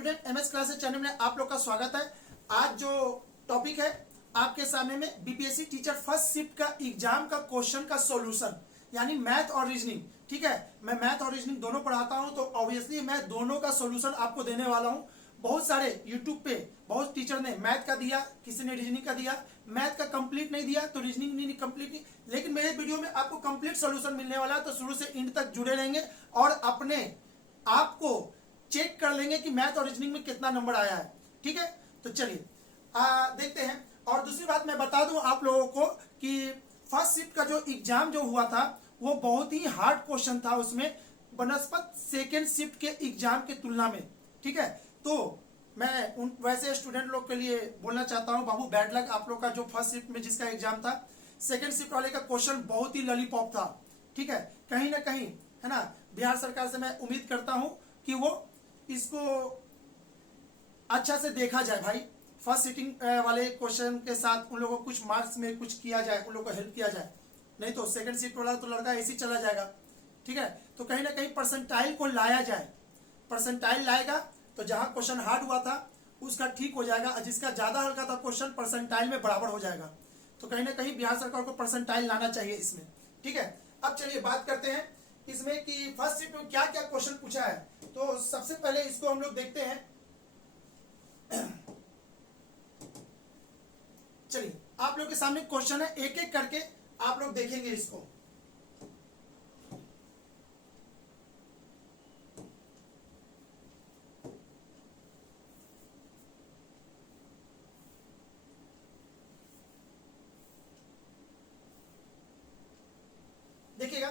Student MS classes channel में आप लोग का स्वागत है। आज जो टॉपिक है आपके सामने में बीपीएससी टीचर फर्स्ट शिफ्ट का एग्जाम का क्वेश्चन का सॉल्यूशन यानी मैथ और रीजनिंग। ठीक है, मैं मैथ और रीजनिंग दोनों पढ़ाता हूं तो ऑब्वियसली मैं दोनों का सॉल्यूशन आपको देने वाला हूं। बहुत सारे यूट्यूब पे बहुत टीचर ने मैथ का दिया, किसी ने रीजनिंग का दिया, मैथ का कंप्लीट नहीं दिया तो रीजनिंग नहीं कंप्लीट नहीं, लेकिन मेरे वीडियो में आपको कंप्लीट सॉल्यूशन मिलने वाला है। तो शुरू से एंड तक जुड़े रहेंगे और अपने आपको चेक कर लेंगे कि मैथ और रीजनिंग में कितना नंबर आया है। ठीक है, तो चलिए देखते हैं। और दूसरी बात मैं बता दूं आप लोगों को कि फर्स्ट शिफ्ट का जो एग्जाम जो हुआ था वो बहुत ही हार्ड क्वेश्चन था उसमें बनस्पत सेकेंड शिफ्ट के एग्जाम के तुलना में। ठीक है, तो मैं उन वैसे स्टूडेंट लोग के लिए बोलना चाहता हूं, बाबू बैड लक आप लोग का जो फर्स्ट शिफ्ट में जिसका एग्जाम था। सेकेंड शिफ्ट वाले का क्वेश्चन बहुत ही लॉलीपॉप था। ठीक है, कहीं ना कहीं है ना, बिहार सरकार से मैं उम्मीद करता हूं कि वो इसको अच्छा से देखा जाए भाई। फर्स्ट सिटिंग वाले क्वेश्चन के साथ उन लोगों को कुछ मार्क्स में कुछ किया जाए, उन लोगों को हेल्प किया जाए, नहीं तो सेकंड शिफ्ट वाला तो लड़का ऐसे ही चला जाएगा। ठीक है, तो कहीं ना कहीं परसेंटाइल को लाया जाए। परसेंटाइल लाएगा तो जहां क्वेश्चन हार्ड हुआ था उसका ठीक हो जाएगा, और जिसका ज्यादा हल्का था क्वेश्चन परसेंटाइल में बराबर हो जाएगा। तो कहीं ना कहीं बिहार सरकार को परसेंटाइल लाना चाहिए इसमें। ठीक है, अब चलिए बात करते हैं इसमें कि फर्स्ट शिफ्ट में क्या क्या क्वेश्चन पूछा है। तो सबसे पहले इसको हम लोग देखते हैं। चलिए आप लोग के सामने क्वेश्चन है, एक एक करके आप लोग देखेंगे इसको। देखिएगा,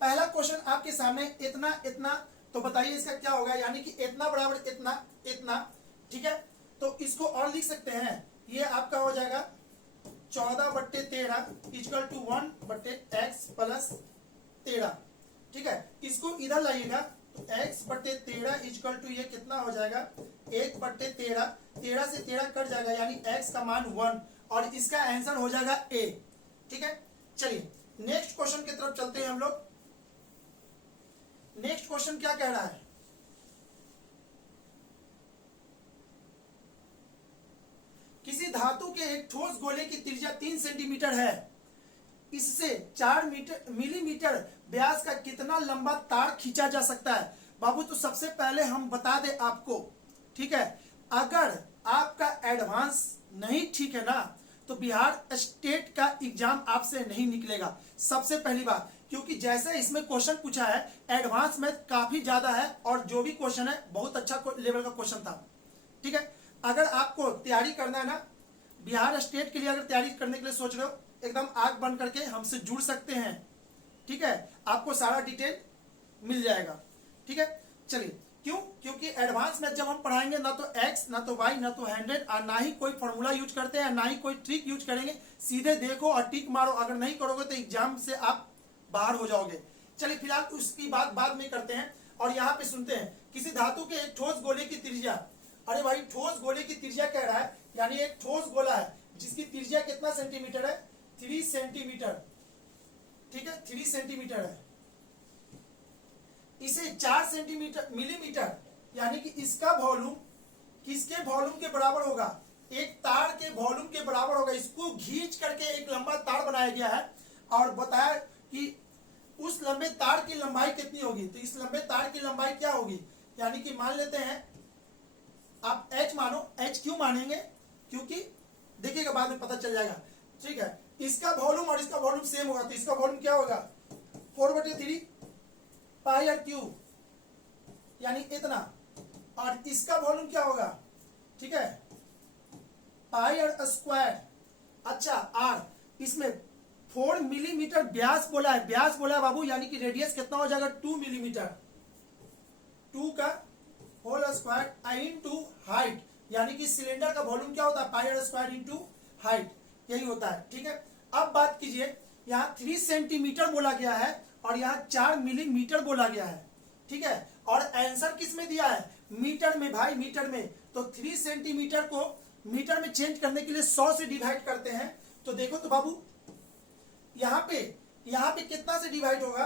पहला क्वेश्चन आपके सामने इतना इतना, तो बताइए इसका क्या होगा, यानी कि इतना बराबर इतना इतना। ठीक है, तो इसको और लिख सकते हैं, ये आपका हो जाएगा 14/13 इक्वल टू 1/x प्लस 13। ठीक है, इसको इधर लाइएगा तो x/13 इक्वल टू ये कितना हो जाएगा 1/13, 13 से 13 कट जाएगा यानी x का मान 1 और इसका आंसर हो जाएगा a। ठीक है, चलिए नेक्स्ट क्वेश्चन की तरफ चलते हैं हम लोग। नेक्स्ट क्वेश्चन क्या कह रहा है, किसी धातु के एक ठोस गोले की त्रिज्या 3 सेंटीमीटर है, इससे 4 मिलीमीटर व्यास का कितना लंबा तार खींचा जा सकता है। बाबू तो सबसे पहले हम बता दें आपको, ठीक है, अगर आपका एडवांस नहीं ठीक है ना तो बिहार स्टेट का एग्जाम आपसे नहीं निकलेगा। सबसे पहली बात, क्योंकि जैसे इसमें क्वेश्चन पूछा है एडवांस में काफी ज्यादा है और जो भी क्वेश्चन है बहुत अच्छा लेवल का क्वेश्चन था। ठीक है, अगर आपको तैयारी करना है ना बिहार स्टेट के लिए, अगर तैयारी करने के लिए सोच रहे हो, एकदम आंख बंद करके हमसे जुड़ सकते हैं। ठीक है, आपको सारा डिटेल मिल जाएगा। ठीक है, चलिए, क्यों? क्योंकि एडवांस में जब हम पढ़ाएंगे ना तो एक्स ना तो वाई ना तो 100 और ना ही कोई फॉर्मूला यूज करते हैं ना ही कोई ट्रिक यूज करेंगे, सीधे देखो और टिक मारो। अगर नहीं करोगे तो एग्जाम से आप बाहर हो जाओगे। चलिए फिलहाल उसकी बात बाद में करते हैं और यहाँ पे सुनते हैं, किसी धातु के एक ठोस गोले की त्रिज्या। अरे भाई, ठोस गोले की त्रिज्या कह रहा है, यानी एक ठोस गोला है जिसकी त्रिज्या कितना सेंटीमीटर है, 3 सेंटीमीटर। ठीक है, 3 सेंटीमीटर है, इसे 4 सेंटीमीटर मिलीमीटर यानी कि इसका वॉल्यूम किसके वॉल्यूम के बराबर होगा, एक तार के वॉल्यूम के बराबर होगा। इसको खींच करके एक लंबा तार बनाया गया है और बताया कि उस लंबे तार की लंबाई कितनी होगी। तो इस लंबे तार की लंबाई क्या होगी, यानी कि मान लेते हैं आप h मानो। h क्यों मानेंगे, क्योंकि देखिएगा बाद में पता चल जाएगा। ठीक है, इसका वॉल्यूम और इसका वॉल्यूम सेम होगा तो इसका वॉल्यूम क्या होगा 4/3 पाई आर क्यूब यानी इतना, और इसका वॉल्यूम क्या होगा, ठीक है, पाई आर स्क्वायर। अच्छा, आर इसमें 4 मिलीमीटर व्यास बोला है, व्यास बोला है बाबू, यानी कि रेडियस कितना हो जाएगा 2 मिलीमीटर, 2 का होल स्क्वायर इनटू हाइट, यानी कि सिलेंडर का वॉल्यूम क्या होता है पाई आर स्क्वायर इनटू हाइट, यही होता है। ठीक है, अब बात कीजिए, यहाँ 3 सेंटीमीटर बोला गया है और यहाँ 4 मिलीमीटर बोला गया है। ठीक है, और आंसर किस में दिया है, मीटर में भाई, मीटर में। तो 3 सेंटीमीटर को मीटर में चेंज करने के लिए 100 से डिवाइड करते हैं। तो देखो तो बाबू यहाँ पे कितना से डिवाइड होगा,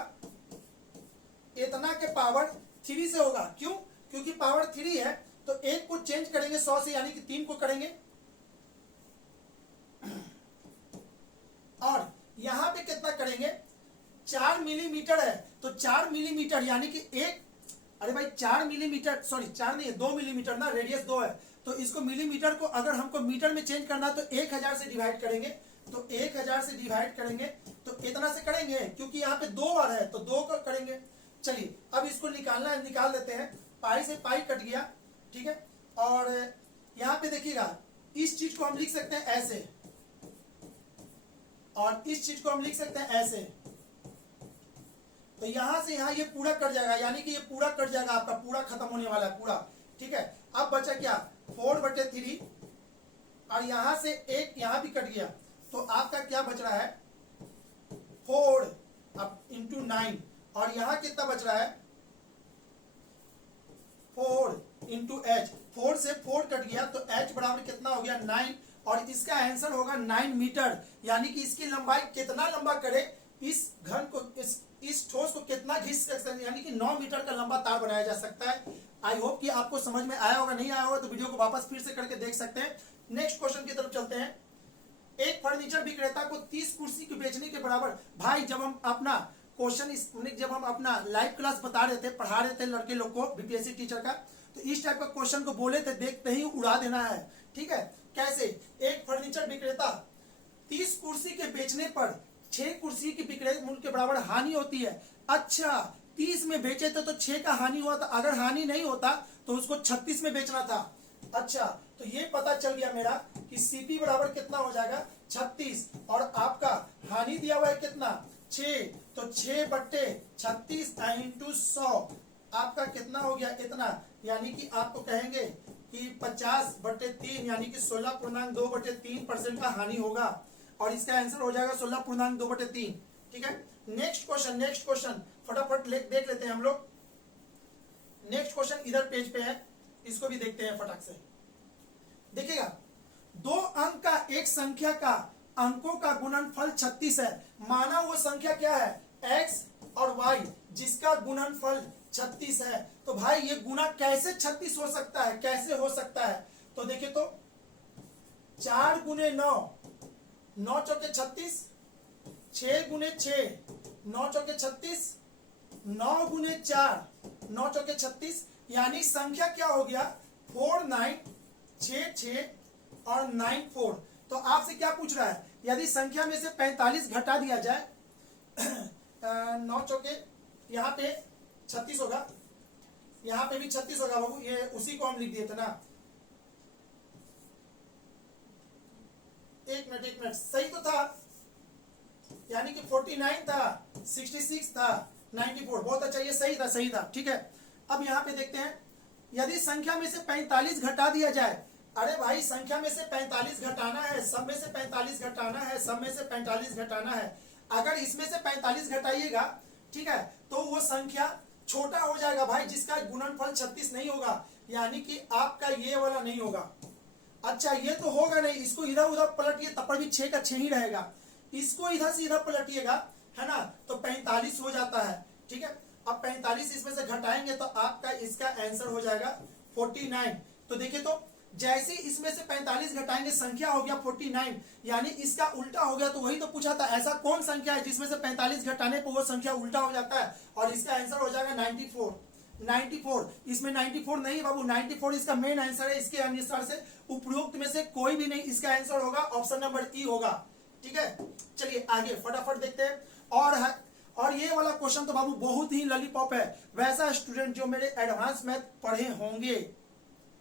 इतना के पावर 3 से होगा। क्यों? क्योंकि पावर 3 है तो एक को चेंज करेंगे 100 से, यानी कि 3 को करेंगे। और यहां पे कितना करेंगे, 4 मिलीमीटर है, तो 4 मिलीमीटर यानी कि एक, अरे भाई 4 मिलीमीटर, सॉरी 4 नहीं है, 2 मिलीमीटर ना, रेडियस 2 है, तो इसको मिलीमीटर को अगर हमको मीटर में चेंज करना तो 1000 से डिवाइड करेंगे। तो 1000 से डिवाइड करेंगे तो इतना से करेंगे, क्योंकि यहाँ पे 2 बार है तो 2 का करेंगे। चलिए अब इसको निकालना है, निकाल देते हैं। पाई से पाई कट गया, ठीक है। और यहाँ पे देखिएगा, इस चीज को हम लिख सकते हैं ऐसे, और इस चीज को हम लिख सकते हैं ऐसे। तो यहां से यहां ये पूरा कट जाएगा, यानी कि ये पूरा कट जाएगा, आपका पूरा खत्म होने वाला है पूरा, ठीक है। अब बचा क्या, 4/3, और यहां से एक यहां भी कट गया, तो आपका क्या बच रहा है, 4 अब इंटू 9, और यहां कितना बच रहा है, 4 इंटू एच, 4 से 4 कट गया, तो एच बराबर कितना हो गया, 9, और इसका आंसर होगा 9 मीटर। यानी कि इसकी लंबाई कितना लंबा करे, इस घन को, इस ठोस को कितना घिस सकते हैं, यानी कि 9 मीटर का लंबा तार बनाया जा सकता है। आई होप कि आपको समझ में आया होगा, नहीं आया होगा तो वीडियो को वापस फिर से करके देख सकते हैं। नेक्स्ट क्वेश्चन की तरफ चलते हैं। एक फर्नीचर विक्रेता को 30 कुर्सी के बेचने के बराबर, भाई जब हम अपना क्वेश्चन, जब हम अपना लाइव क्लास बता रहे थे, पढ़ा रहे थे लड़के लोग को बीपीएससी टीचर का, तो इस टाइप का क्वेश्चन को बोले थे, देखते ही उड़ा देना है, ठीक है। कैसे, एक फर्नीचर विक्रेता 30 कुर्सी के बेचने पर 6 कुर्सी के विक्रय मूल्य के बराबर हानि होती है। अच्छा, 30 में बेचे थे तो 6 का हानि हुआ था, अगर हानि नहीं होता तो उसको 36 में बेचना था। अच्छा, तो ये पता चल गया मेरा कि सीपी बराबर कितना हो जाएगा, 36, और आपका हानि दिया हुआ है कितना, 6, तो 6/36 इंटू 100 आपका कितना हो गया, इतना, यानी कि आपको कहेंगे कि 50/3 यानी कि 16.2/3% का हानि होगा, और इसका आंसर हो जाएगा 16.2/3, ठीक है। नेक्स्ट क्वेश्चन फटाफट देख लेते हैं हम लोग। नेक्स्ट क्वेश्चन इधर पेज पे है, इसको भी देखते हैं फटाक से। देखिएगा, 2 अंक का एक संख्या का अंकों का गुणनफल 36 है। माना वो संख्या क्या है, x और y, जिसका गुणनफल 36 है। तो भाई ये गुना कैसे 36 हो सकता है, कैसे हो सकता है, तो देखिए तो 4 गुने 9, 9 चौके 36, 6 गुने 6, 9 चौके 36, 9 गुने 4, 9 चौके 36, यानी संख्या क्या हो गया, 4 9, 6 6 और 9 4। तो आपसे क्या पूछ रहा है, यदि संख्या में से 45 घटा दिया जाए, 9 चौके, यहाँ पे 36 होगा, यहाँ पे भी 36 होगा बाबू, ये उसी को हम लिख दिए थे ना। एक मिनट, सही तो था, यानी कि 49 था, 66 था, 94, बहुत अच्छा, ये सही था, ठीक है। अब यहाँ पे देखते हैं, यदि संख्या में से 45 घटा दिया जाए, अरे भाई संख्या में से 45 घटाना है, सब में से 45 घटाना है, सब में से 45 घटाना है। अगर इसमें से 45 घटाइएगा, ठीक है, तो वो संख्या छोटा हो जाएगा भाई, जिसका गुणनफल 36 नहीं होगा, यानी कि आपका ये वाला नहीं होगा। अच्छा, ये तो होगा नहीं, इसको इधर उधर पलटिए तब पर भी 6 का 6 ही रहेगा, इसको इधर से इधर पलटिएगा, है ना, तो 45 हो जाता है, ठीक है। अब 45 इसमें से घटाएंगे तो आपका इसका आंसर हो जाएगा 49। तो देखिए तो जैसे इसमें से 45 घटाएंगे, संख्या हो गया 49, यानी इसका उल्टा हो गया। तो वही तो पूछा था, ऐसा कौन संख्या है जिसमें से 45 घटाने पर वो संख्या उल्टा हो जाता है, और इसका आंसर हो जाएगा 94। इसमें 94 नहीं बाबू, 94 इसका मेन आंसर है। इसके अनुसार से उपयुक्त में से कोई भी नहीं, इसका आंसर होगा ऑप्शन नंबर ई होगा, ठीक है। चलिए आगे फटाफट देखते हैं। और ये वाला क्वेश्चन तो बाबू बहुत ही लॉलीपॉप है, वैसा स्टूडेंट जो मेरे एडवांस मैथ पढ़े होंगे,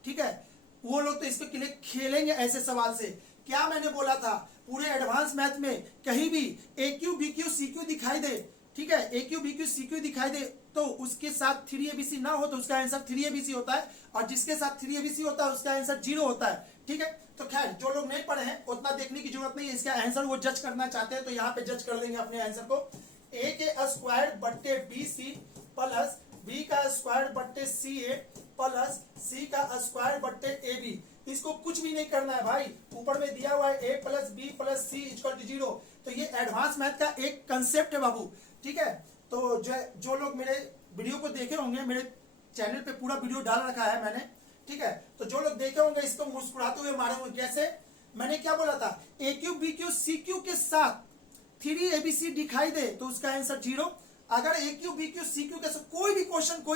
ठीक है, वो लोग तो इसके लिए खेलेंगे ऐसे सवाल से। क्या मैंने बोला था, पूरे एडवांस मैथ में कहीं भी AQ BQ CQ दिखाई दे, ठीक है, AQ BQ CQ दिखाई दे तो उसके साथ 3ABC ना हो तो उसका आंसर 3ABC होता है, और जिसके साथ 3ABC होता है उसका आंसर 0 होता है, ठीक है। तो खैर जो लोग नहीं पढ़े हैं उतना देखने की जरूरत नहीं है, इसका आंसर वो जज करना चाहते हैं तो यहाँ पे जज कर लेंगे अपने आंसर को। A के स्क्वायर बट्टे BC प्लस B का स्क्वायर बट्टे CA प्लस C का स्क्वायर बट्टे AB, इसको कुछ भी नहीं करना है भाई, ऊपर में दिया हुआ है A plus B plus C equal to 0। तो ये एडवांस मैथ का एक कंसेप्ट है बाबू, ठीक है। तो जो लोग मेरे वीडियो को देखे होंगे, मेरे चैनल पे पूरा वीडियो डाल रखा है मैंने, ठीक है, तो जो लोग देखे होंगे इसको मुस्कुराते हुए मारे होंगे। कैसे? मैंने क्या बोला था, A Q B Q C Q के साथ 3ABC दिखाई दे तो उसका आंसर 0। अगर A Q B Q C Q के साथ कोई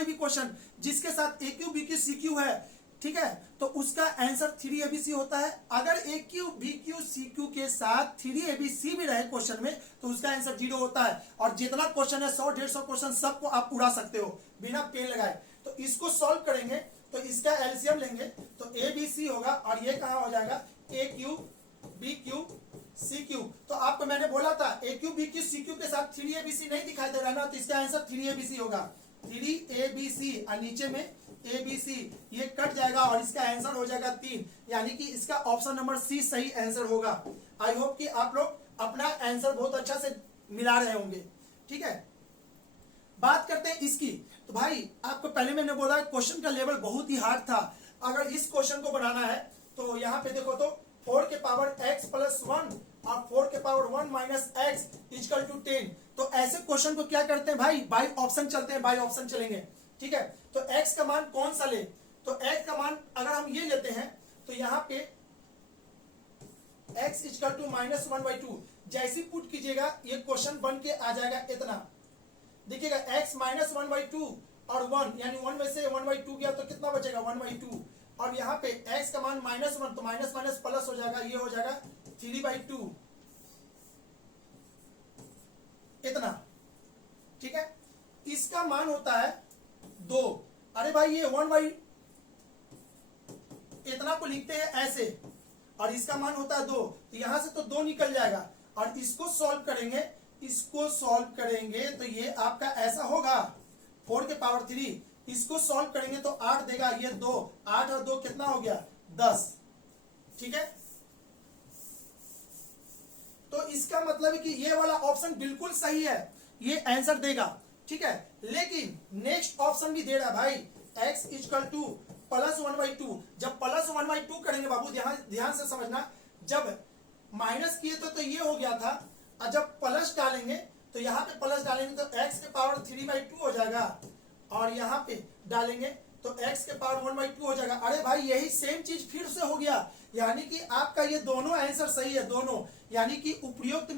भी क्वेश्चन जिसके साथ A Q B Q C Q है, ठीक है, तो उसका आंसर 3ABC होता है। अगर A Q B Q C Q के साथ 3ABC भी रहे क्वेश्चन में तो उसका आंसर 0 होता है। और जितना क्वेश्चन है 100-150 क्वेश्चन सबको आप उड़ा सकते हो बिना पेन लगाए। तो इसको सॉल्व करेंगे तो इसका एलसीएम लेंगे तो ABC होगा और ये कहाँ हो जाएगा, A Q B Q C Q. तो आपको मैंने बोला था A Q B Q C Q के साथ 3ABC नहीं दिखाई दे रहा ना, तो इसका आंसर 3ABC होगा। 3ABC और नीचे में ABC, ये कट जाएगा और इसका आंसर हो जाएगा 3, यानी कि इसका ऑप्शन नंबर सी सही आंसर होगा। आई होप कि आप लोग अपना आंसर बहुत अच्छा से मिला रहे होंगे। ठीक है, बात करते हैं इसकी। तो भाई आपको पहले मैंने बोला क्वेश्चन का लेवल बहुत ही हार्ड था। अगर इस क्वेश्चन को बनाना है तो यहाँ पे देखो तो 4 के पावर x प्लस 1 और 4 के power 1 minus x equal to 10। तो ऐसे क्वेश्चन को क्या करते हैं भाई, बाई ऑप्शन चलते हैं, बाई ऑप्शन चलेंगे। ठीक है, तो x का मान कौन सा ले, तो x का मान अगर हम ये लेते हैं तो यहाँ पे x इक्वल टू -1/2 जैसी पुट कीजिएगा ये क्वेश्चन बन के आ जाएगा इतना। देखिएगा x -1/2 और 1 यानी 1 में से 1/2 गया तो कितना बचेगा 1/2। और यहाँ पे x का मान -1 तो माइनस माइनस प्लस हो जाएगा, ये हो जाएगा 3/2 इतना। ठीक है, इसका मान होता है 2। अरे भाई ये 1 इतना को लिखते हैं ऐसे और इसका मान होता है 2, तो यहां से तो 2 निकल जाएगा। और इसको सॉल्व करेंगे, तो ये आपका ऐसा होगा 4 के पावर 3। इसको सॉल्व करेंगे तो 8 देगा, ये 2, 8 और 2 कितना हो गया 10। ठीक है, तो इसका मतलब है कि ये वाला ऑप्शन बिल्कुल सही है, ये आंसर देगा। ठीक है, लेकिन नेक्स्ट ऑप्शन भी दे रहा है भाई x इक्वल टू +1/2। जब +1/2 करेंगे बाबू ध्यान से समझना, जब माइनस किए तो ये हो गया था, और जब प्लस डालेंगे तो यहाँ पे प्लस डालेंगे तो x के पावर 3/2 हो जाएगा और यहाँ पे डालेंगे तो x के पावर 1/2 हो जाएगा। अरे भाई यही सेम चीज फिर से हो गया, यानी कि आपका ये दोनों आंसर सही है, दोनों, यानी कि उपयुक्त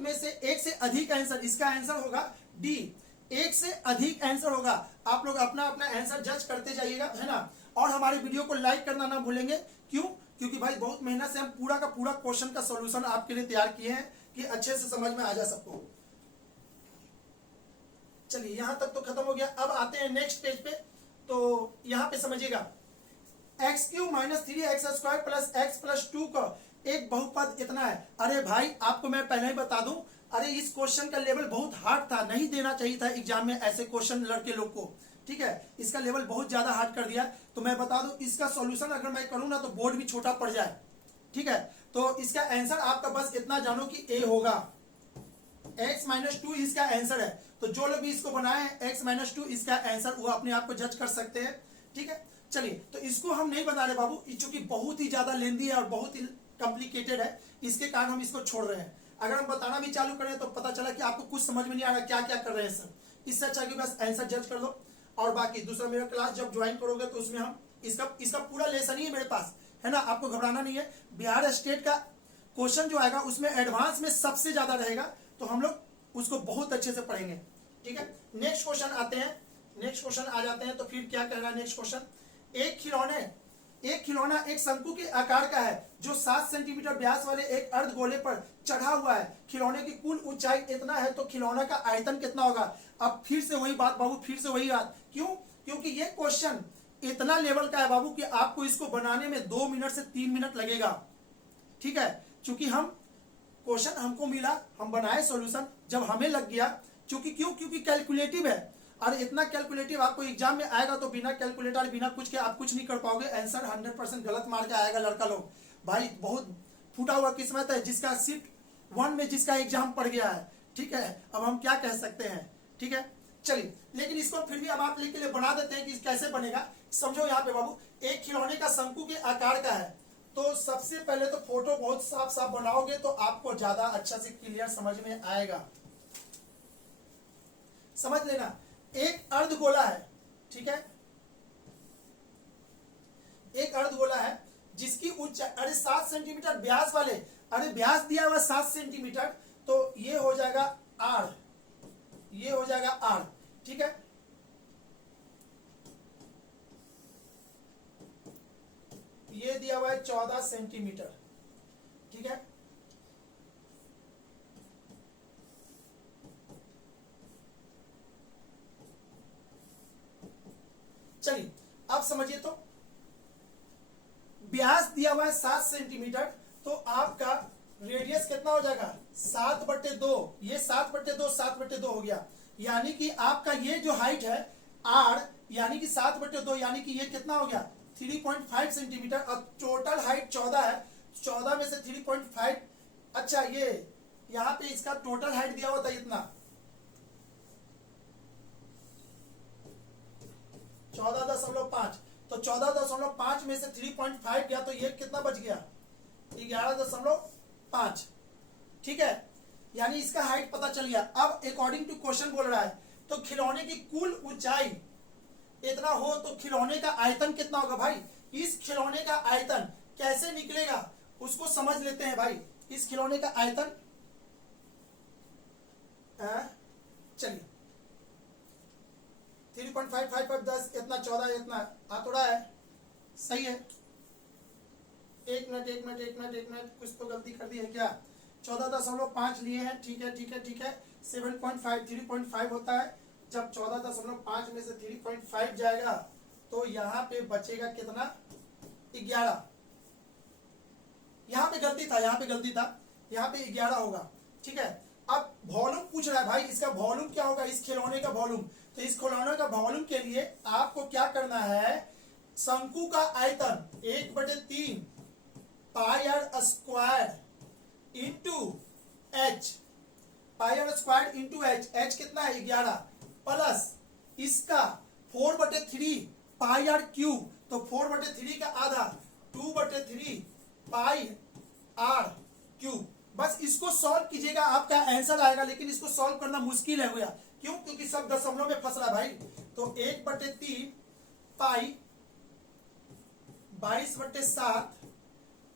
में से एक से अधिक आंसर, इसका आंसर होगा डी, एक से अधिक आंसर होगा। आप लोग अपना अपना आंसर जज करते जाइएगा, है ना। और हमारे वीडियो को लाइक करना ना भूलेंगे, क्यों? क्योंकि भाई बहुत मेहनत से हम पूरा का पूरा क्वेश्चन का सॉल्यूशन आपके लिए तैयार किए हैं कि अच्छे से समझ में आ जाए सबको। चलिए यहां तक तो खत्म हो गया, अब आते हैं नेक्स्ट पेज पे। तो यहां पे समझिएगा x³ - 3x² plus x plus 2 का एक बहुपद इतना है। अरे भाई आपको मैं पहले ही बता दूं, अरे इस क्वेश्चन का लेवल बहुत हार्ड था, नहीं देना चाहिए था एग्जाम में ऐसे क्वेश्चन लड़के लोग को। ठीक है, इसका लेवल बहुत ज्यादा हार्ड कर दिया। तो मैं बता दूं इसका सॉल्यूशन अगर मैं करूं ना तो बोर्ड भी छोटा पड़ जाए। ठीक है, तो इसका आंसर आपका बस इतना जानो कि ए होगा, x - 2 इसका आंसर है। तो जो लोग भी इसको बनाए हैं x - 2 इसका आंसर, वो अपने आप को जज कर सकते हैं। ठीक है, चलिए तो इसको हम नहीं बना रहे बाबू, चूंकि बहुत ही ज्यादा लेंदी है और बहुत ही कॉम्प्लिकेटेड है, इसके कारण हम इसको छोड़ रहे हैं। अगर हम बताना भी चालू करें तो पता चला कि आपको कुछ समझ में नहीं आ रहा क्या क्या कर रहे हैं सर। इससे अच्छा कि बस आंसर जज कर दो। और बाकी दूसरा मेरा क्लास जब ज्वाइन करोगे तो उसमें हम इसका पूरा लेसन ही है मेरे पास, है ना, आपको घबराना नहीं है। बिहार स्टेट का क्वेश्चन जो आएगा उसमें एडवांस में सबसे ज्यादा रहेगा, तो हम लोग उसको बहुत अच्छे से पढ़ेंगे। ठीक है, नेक्स्ट क्वेश्चन आते हैं, नेक्स्ट क्वेश्चन आ जाते हैं। तो फिर क्या कह रहा है नेक्स्ट क्वेश्चन, एक खिलौना एक शंकु के आकार का है जो 7 सेंटीमीटर व्यास वाले एक अर्धगोले पर चढ़ा हुआ है। खिलौने की कुल ऊंचाई इतना है तो खिलौना का आयतन कितना होगा। अब फिर से वही बात बाबू, फिर से वही बात, क्यों? क्योंकि ये क्वेश्चन इतना लेवल का है बाबू कि आपको इसको बनाने में 2 मिनट से 3 मिनट लगेगा। ठीक है, क्योंकि हम क्वेश्चन हमको मिला, हम बनाए सॉल्यूशन, जब हमें लग गया, क्योंकि कैलकुलेटिव है। और इतना कैलकुलेटिव आपको एग्जाम में आएगा तो बिना कैलकुलेटर बिना कुछ के आप कुछ नहीं कर पाओगे। आंसर 100% गलत मार के आएगा लड़का लोग। भाई बहुत फूटा हुआ किस्मत है जिसका शिफ्ट 1 में जिसका एग्जाम पड़ गया है। ठीक है, अब हम क्या कह सकते हैं। ठीक है, चलिए, लेकिन इसको फिर भी हम आप लोग के लिए बना देते हैं कि कैसे बनेगा। समझो यहाँ पे बाबू, एक खिलौने का शंकु के आकार का है, तो सबसे पहले तो फोटो बहुत साफ साफ बनाओगे तो आपको ज्यादा अच्छा से क्लियर समझ में आएगा। समझ लेना, एक अर्धगोला है, ठीक है, ऊंचाई, अरे 7 सेंटीमीटर व्यास वाले, अरे व्यास दिया हुआ 7 सेंटीमीटर, तो ये हो जाएगा आर, ये हो जाएगा आर, ठीक है। ये दिया हुआ है 14 सेंटीमीटर, ठीक है। चलिए अब समझिए, तो व्यास दिया हुआ है 7 सेंटीमीटर, तो आपका रेडियस कितना हो जाएगा 7/2, ये 7/2 7/2 हो गया, यानी कि आपका ये जो हाइट है आर, यानी कि 7/2, यानी कि ये कितना हो गया 3.5 सेंटीमीटर। अब टोटल हाइट 14 है, 14 में से 3.5, अच्छा ये यहाँ पे इसका टोटल हाइट दिया हुआ था इतना 14.5, तो 14.5 में से 3.5 गया, तो ये कितना बच गया 11.5, ठीक है। यानी इसका हाइट पता चल गया। अब अकॉर्डिंग टू क्वेश्चन बोल रहा है, तो खिलौने की कुल ऊंचाई इतना हो तो खिलौने का आयतन कितना होगा भाई। इस खिलौने का आयतन कैसे निकलेगा उसको समझ लेते हैं भाई। इस खिलौने का आयतन चलिए 3.5 10 इतना 14 इतना आतोड़ा है, सही है। एक मिनट कुछ तो गलती कर दी है क्या। 14.5 लिए हैं, ठीक है 7.5 3.5 होता है। जब 14.5 में से 3.5 जाएगा तो यहाँ पे बचेगा कितना 11। यहाँ पे गलती था, यहाँ पे 11 होगा, ठीक है। अब वॉल्यूम पूछ रहा है भाई, इसका वॉल्यूम क्या होगा इस खिलौने का वॉल्यूम। तो इस खिलौने का वॉल्यूम के लिए आपको क्या करना है, शंकु का आयतन 1/3 pi R square into H, pi R square into H, H कितना है 11, प्लस इसका 4/3 पाई आर क्यूब, तो 4/3 का आधा 2/3 पाई आर क्यूब। बस इसको सॉल्व कीजिएगा, आपका आंसर आएगा। लेकिन इसको सॉल्व करना मुश्किल है भैया, क्यों, क्योंकि सब दशमलव में फंस रहा है भाई। तो 1/3 पाई 22/7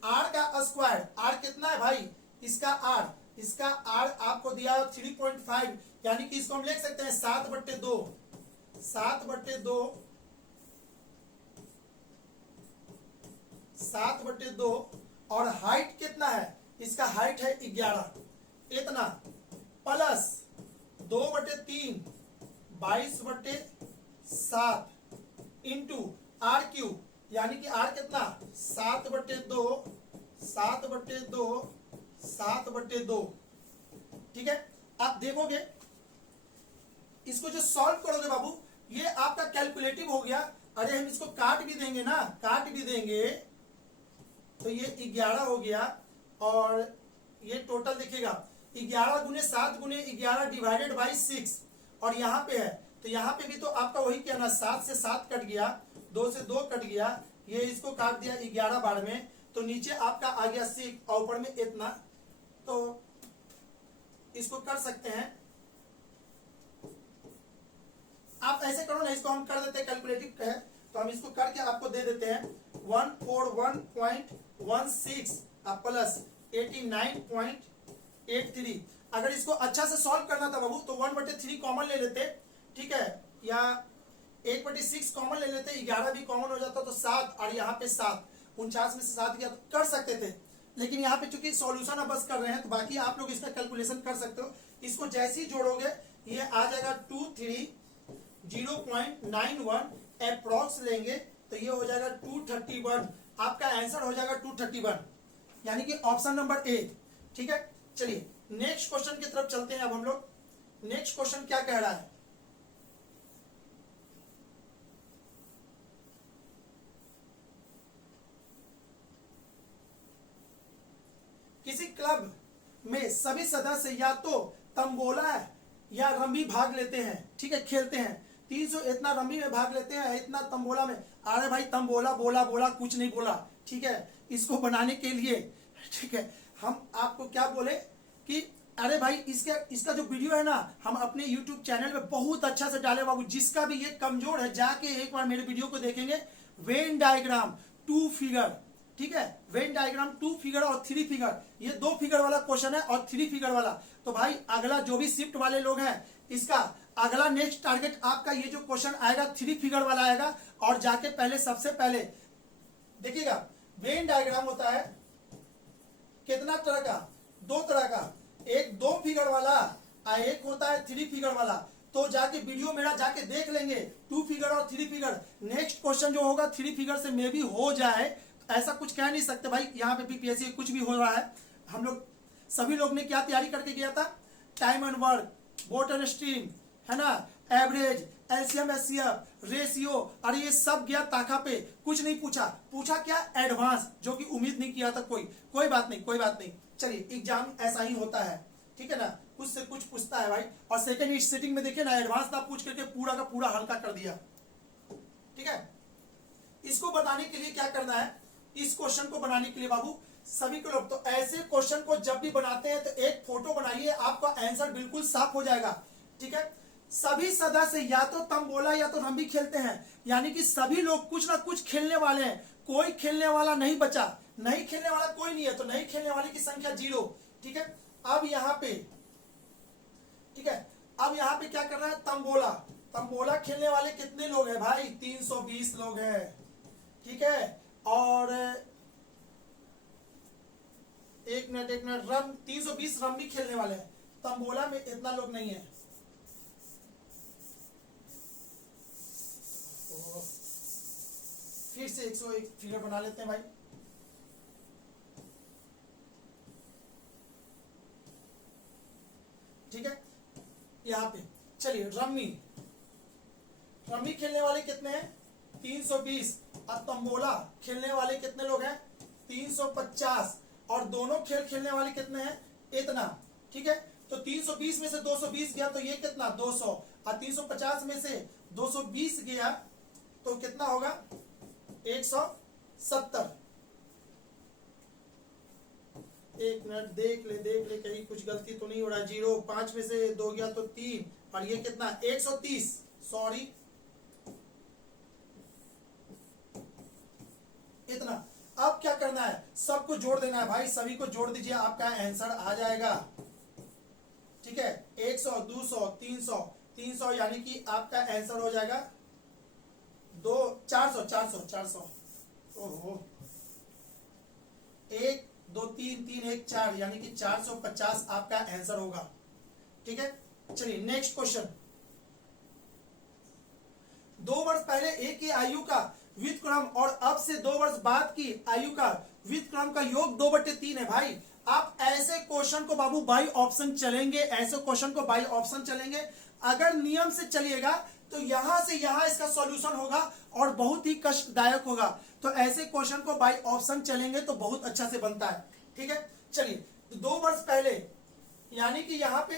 आर का स्क्वायर, आर कितना है भाई इसका आर आपको दिया 3.5, यानी कि इसको हम लिख सकते हैं 7/2 और हाइट कितना है इसका, हाइट है 11 इतना, प्लस 2/3 22/7 इंटू आर क्यूब, यानी कि आर कितना 7/2, ठीक है। आप देखोगे इसको जो सॉल्व करोगे बाबू, ये आपका कैलकुलेटिव हो गया। अरे हम इसको काट भी देंगे ना, तो ये 11 हो गया, और ये टोटल देखिएगा 11 × 7 × 11 डिवाइडेड बाई 6, और यहाँ पे है तो यहाँ पे भी तो आपका वही क्या ना, 7 से 7 कट गया, 2 से 2 कट गया, ये इसको काट दिया 11 बार में, तो नीचे आपका आ गया 6 और ऊपर में इतना। तो इसको कर सकते हैं आप, ऐसे करो ना, इसको हम कर देते हैं, कैलकुलेटिव है तो हम इसको करके आपको दे देते हैं 141.16 प्लस 89.83। अगर इसको अच्छा से सॉल्व करना था बाबू तो 1/3 कॉमन ले लेते, ठीक है, या 1/6 कॉमन ले लेते, 11 भी कॉमन हो जाता तो 7, और यहाँ पे 7, 49 में से 7 गया तो कर सकते थे। लेकिन यहाँ पे चूंकि सॉल्यूशन अब बस कर रहे हैं, तो बाकी आप लोग इसका कैलकुलेशन कर सकते हो। इसको जैसे ही जोड़ोगे ये आ जाएगा 230.91 अप्रॉक्स लेंगे तो ये हो जाएगा 231, आपका आंसर हो जाएगा 231, यानी कि ऑप्शन नंबर ए, ठीक है। चलिए नेक्स्ट क्वेश्चन की तरफ चलते हैं। अब हम लोग नेक्स्ट क्वेश्चन क्या कह रहा है, किसी क्लब में सभी सदस्य या तो तंबोला या रम्मी भाग लेते हैं, ठीक है, खेलते हैं। 300 इतना रम्मी में भाग लेते हैं, इतना तंबोला में। अरे भाई तंबोला बोला कुछ नहीं बोला, ठीक है। इसको बनाने के लिए, ठीक है, हम आपको क्या बोले कि अरे भाई इसका जो वीडियो है ना, हम अपने YouTube चैनल पे बहुत अच्छा से डाले बाबू। जिसका भी ये कमजोर है जाके एक बार मेरे वीडियो को देखेंगे, वेन डायग्राम 2 फिगर, ठीक है। वेन डायग्राम 2 फिगर और 3 फिगर, ये 2 फिगर वाला क्वेश्चन है और 3 फिगर वाला। तो भाई अगला जो भी शिफ्ट वाले लोग हैं, इसका अगला नेक्स्ट टारगेट आपका ये जो क्वेश्चन आएगा 3 फिगर वाला आएगा। और जाके पहले सबसे पहले देखिएगा, वेन डायग्राम होता है कितना तरह का, 2 तरह का, एक 2 फिगर वाला और एक होता है 3 फिगर वाला। तो जाके वीडियो मेरा जाके देख लेंगे 2 फिगर और 3 फिगर। नेक्स्ट क्वेश्चन जो होगा 3 फिगर से मे भी हो जाए, ऐसा कुछ कह नहीं सकते भाई। यहाँ पे बीपीएससी कुछ भी हो रहा है। हम लोग सभी लोग ने क्या तैयारी करके गया था, time and work, boat and stream, है ना, एवरेज, एलसीएम एचसीएफ, रेशियो, और ये सब गया ताका पे। कुछ नहीं पूछा, पूछा क्या, एडवांस, जो कि उम्मीद नहीं किया था कोई बात नहीं, कोई बात नहीं। चलिए एग्जाम ऐसा ही होता है, ठीक है ना, कुछ से कुछ पूछता है भाई। और सेकंड सिटिंग में देखिए ना, एडवांस ना पूछ करके पूरा का पूरा हल्का कर दिया, ठीक है। इसको बताने के लिए क्या करना है, इस क्वेश्चन को बनाने के लिए बाबू सभी को लोग तो ऐसे क्वेश्चन को जब भी बनाते हैं तो एक फोटो बनाइए, आपका आंसर बिल्कुल साफ हो जाएगा, ठीक है। सभी सदस्य या तो तंबोला या तो रम्मी खेलते हैं, यानी कि सभी लोग कुछ ना कुछ खेलने वाले हैं, कोई खेलने वाला नहीं बचा, नहीं खेलने वाला कोई नहीं है, तो नहीं खेलने वाले की संख्या 0, ठीक है। अब यहाँ पे, ठीक है, अब यहाँ पे क्या कर रहा है, तंबोला, तंबोला खेलने वाले कितने लोग हैं भाई, 320 लोग हैं, ठीक है। और एक मिनट, रम 320 रम्मी खेलने वाले हैं, तंबोला में इतना लोग नहीं है। फिर से 101 फिगर बना लेते हैं भाई। ठीक है, यहाँ पे चलिए रम्मी, रम्मी खेलने वाले कितने हैं, 320। और तंबोला खेलने वाले कितने लोग हैं, 350। और दोनों खेल खेलने वाले कितने हैं, इतना, ठीक है। तो 320 में से 220 गया तो ये कितना, 200। और 350 में से 220 गया तो कितना होगा, 170। एक मिनट देख ले कहीं कुछ गलती तो नहीं हो रहा। 0, 5 में से 2 गया तो 3, और ये कितना, 130, सॉरी इतना। अब क्या करना है, सबको जोड़ देना है भाई, सभी को जोड़ दीजिए, आपका आंसर आ जाएगा, ठीक है। 100, 200, 300, 300 यानी कि आपका आंसर हो जाएगा 400। ओहो, 1 2 3 3 1 4 यानी कि 450 आपका आंसर होगा, ठीक है। चलिए नेक्स्ट क्वेश्चन। 2 वर्ष पहले एक ही आयु का व्युत्क्रम और अब से 2 वर्ष बाद की आयु का व्युत्क्रम का योग 2/3 है भाई। आप ऐसे क्वेश्चन को बाबू बाई ऑप्शन चलेंगे, ऐसे क्वेश्चन को बाई ऑप्शन चलेंगे। अगर नियम से चलिएगा तो यहां से यहां इसका सॉल्यूशन होगा और बहुत ही कष्टदायक होगा। तो ऐसे क्वेश्चन को बाई ऑप्शन चलेंगे तो बहुत अच्छा से बनता है, ठीक है। चलिए, तो 2 वर्ष पहले यानी कि यहाँ पे